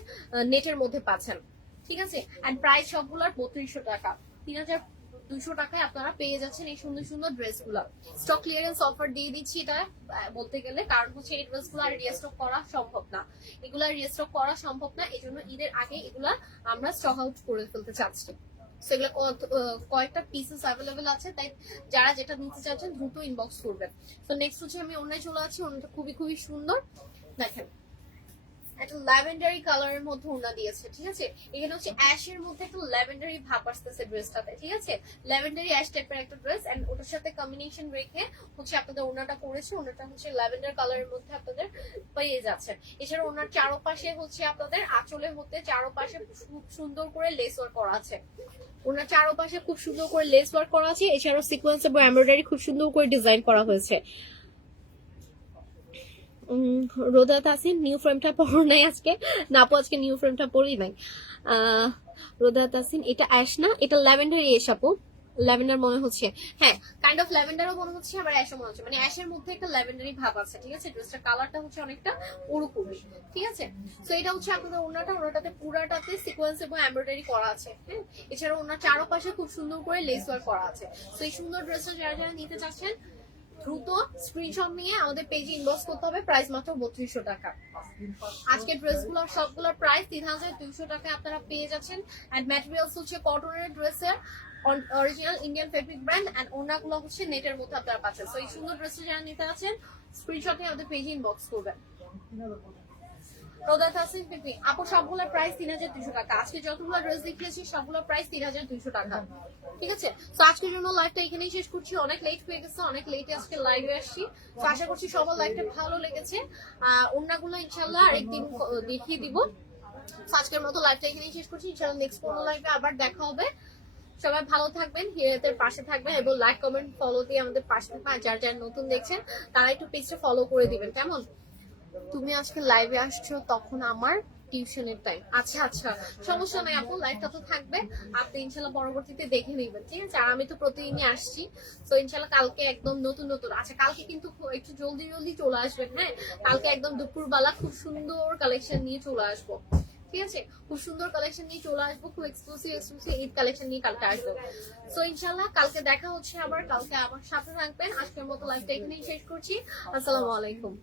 নেটের মধ্যে পাচ্ছেন। ঠিক আছে, এন্ড প্রাইস সবগুলোর 3200 টাকা। 3200 টাকায় আপনারা পেয়ে যাচ্ছেন এই সুন্দর সুন্দর ড্রেসগুলো। স্টক ক্লিয়ারেন্স অফার দিয়ে দিচ্ছি এটা বলতে গেলে, কারণ হচ্ছে এই ড্রেসগুলো আর রিস্টক করা সম্ভব না, এগুলা রিস্টক করা সম্ভব না। এই জন্য ঈদের আগে এগুলা আমরা স্টক আউট করে ফেলতে চাচ্ছি। সেগুলো কয়েকটা পিসেস অ্যাভেলেবেল আছে, তাই যারা যেটা নিতে চাচ্ছেন দ্রুত ইনবক্স করবেন। তো নেক্সট হচ্ছে আমি অন্যায় চলে আছি। ওনাটা খুবই খুবই সুন্দর। দেখেন, একটা ল্যাভেন্ডারি কালারের মধ্যে ওনা দিয়েছে। ঠিক আছে, এখানে হচ্ছে অ্যাশের মধ্যে একটু ল্যাভেন্ডারি ভাব আসতেছে ড্রেসটাতে। ঠিক আছে, ল্যাভেন্ডারি অ্যাশ টাইপের একটা ড্রেস, এন্ড ওটার সাথে কম্বিনেশন রেখে হচ্ছে আপনাদের ওনাটা করেছে। ওনাটা হচ্ছে ল্যাভেন্ডার কালারের মধ্যে আপনাদের পেয়ে যাচ্ছে। এছাড়া ওনার চারপাশে হচ্ছে আপনাদের আঁচলের মধ্যে চারপাশে খুব সুন্দর করে লেস ওয়ার্ক করা আছে। ওনার চারপাশে খুব সুন্দর করে লেস ওয়ার্ক করা আছে। এছাড়াও সিকোয়েন্স এবং এমব্রয়ডারি খুব সুন্দর করে ডিজাইন করা হয়েছে। রোদা তাসিন নিউ ফ্রেমটা পরো নাই আজকে? না আপু, আজকে নিউ ফ্রেমটা পরেই নাই। রোদা তাসিন, এটা অ্যাশ না, এটা ল্যাভেন্ডার এস আপু, ল্যাভেন্ডার মনে হচ্ছে। হ্যাঁ, কাইন্ড অফ ল্যাভেন্ডারও মনে হচ্ছে, আবার অ্যাশও মনে হচ্ছে, মানে অ্যাশের মধ্যে একটা ল্যাভেন্ডারি ভাব আছে। ঠিক আছে, ড্রেসটার কালারটা হচ্ছে অনেকটা ওরকমই। ঠিক আছে, তো এটা হচ্ছে আপনাদের ওনাটাতে পুরাটাতে সিকোয়েন্স এবং এমব্রয়ডারি করা আছে। হ্যাঁ, এছাড়া ওনার চারপাশে খুব সুন্দর করে লেস ওয়ার্ক করা আছে। তো এই সুন্দর ড্রেসটা যারা যারা নিতে চাচ্ছেন দ্রুত স্ক্রিনশট নিয়ে আমাদের পেজে ইনবক্স করতে হবে, প্রাইস মাত্র 3200 টাকা। আজকে ড্রেসগুলো সবগুলোর প্রাইস 3200 টাকায় আপনারা পেয়ে যাচ্ছেন। এন্ড ম্যাটেরিয়ালস হচ্ছে কটনের ড্রেসের original Indian fabric brand, and ওড়নাগুলো হচ্ছে নেটের মধ্যে আপনারা পাচ্ছেন। সো এই সুন্দর ড্রেসটা যারা নিতে আছেন স্ক্রিনশট নিয়ে আমাদের পেজে ইনবক্স করবেন। রোদা তাসিন পিপি আপু সবগুলোর প্রাইস 3200 টাকা। আজকে যতগুলো ড্রেস দেখিয়েছি সবগুলোর প্রাইস 3200 টাকা। ঠিক আছে, তো আজকের জন্য লাইভটা এখানেই শেষ করছি। অনেক লেট হয়ে গেছে, অনেক লেটে আজকে লাইভে আসছি। তো আশা করছি সবার লাইভটা ভালো লেগেছে। ওড়নাগুলো ইনশাআল্লাহ আরেকদিন দেখিয়ে দিব। তো আজকের মতো লাইভটা এখানেই শেষ করছি। ইনশাআল্লাহ নেক্সট কোনো লাইভে আবার দেখা হবে। সবাই ভালো থাকবেন, হিরাতের পাশে থাকবেন এবং লাইক কমেন্ট ফলো দিয়ে আমাদের পাশে থাকবেন। আর যারা যারা নতুন দেখছেন তারা একটু পেজটা ফলো করে দিবেন। কেমন? তুমি আজকে লাইভে আসছো তখন আমার টিউশনের টাইম। আচ্ছা আচ্ছা, সমস্যা নাই আপু, লাইভটা তো থাকবে, আপনি ইনশাল্লাহ পরবর্তীতে দেখে নেবেন। ঠিক আছে, আর আমি তো প্রতিদিনই আসছি। তো ইনশাল্লাহ কালকে একদম নতুন নতুন, আচ্ছা কালকে কিন্তু একটু জলদি জলদি চলে আসবেন। হ্যাঁ, কালকে একদম দুপুরবেলা খুব সুন্দর কালেকশন নিয়ে চলে আসবো। ঠিক আছে, খুব সুন্দর কালেকশন নিয়ে চলে আসবো, খুব এক্সক্লুসিভ ঈদ কালেকশন নিয়ে কালকে আসবো। তো ইনশাল্লাহ কালকে দেখা হচ্ছে আবার, কালকে আমার সাথে থাকবেন। আজকের মতো লাইভটা এখানেই শেষ করছি। আসসালামু আলাইকুম।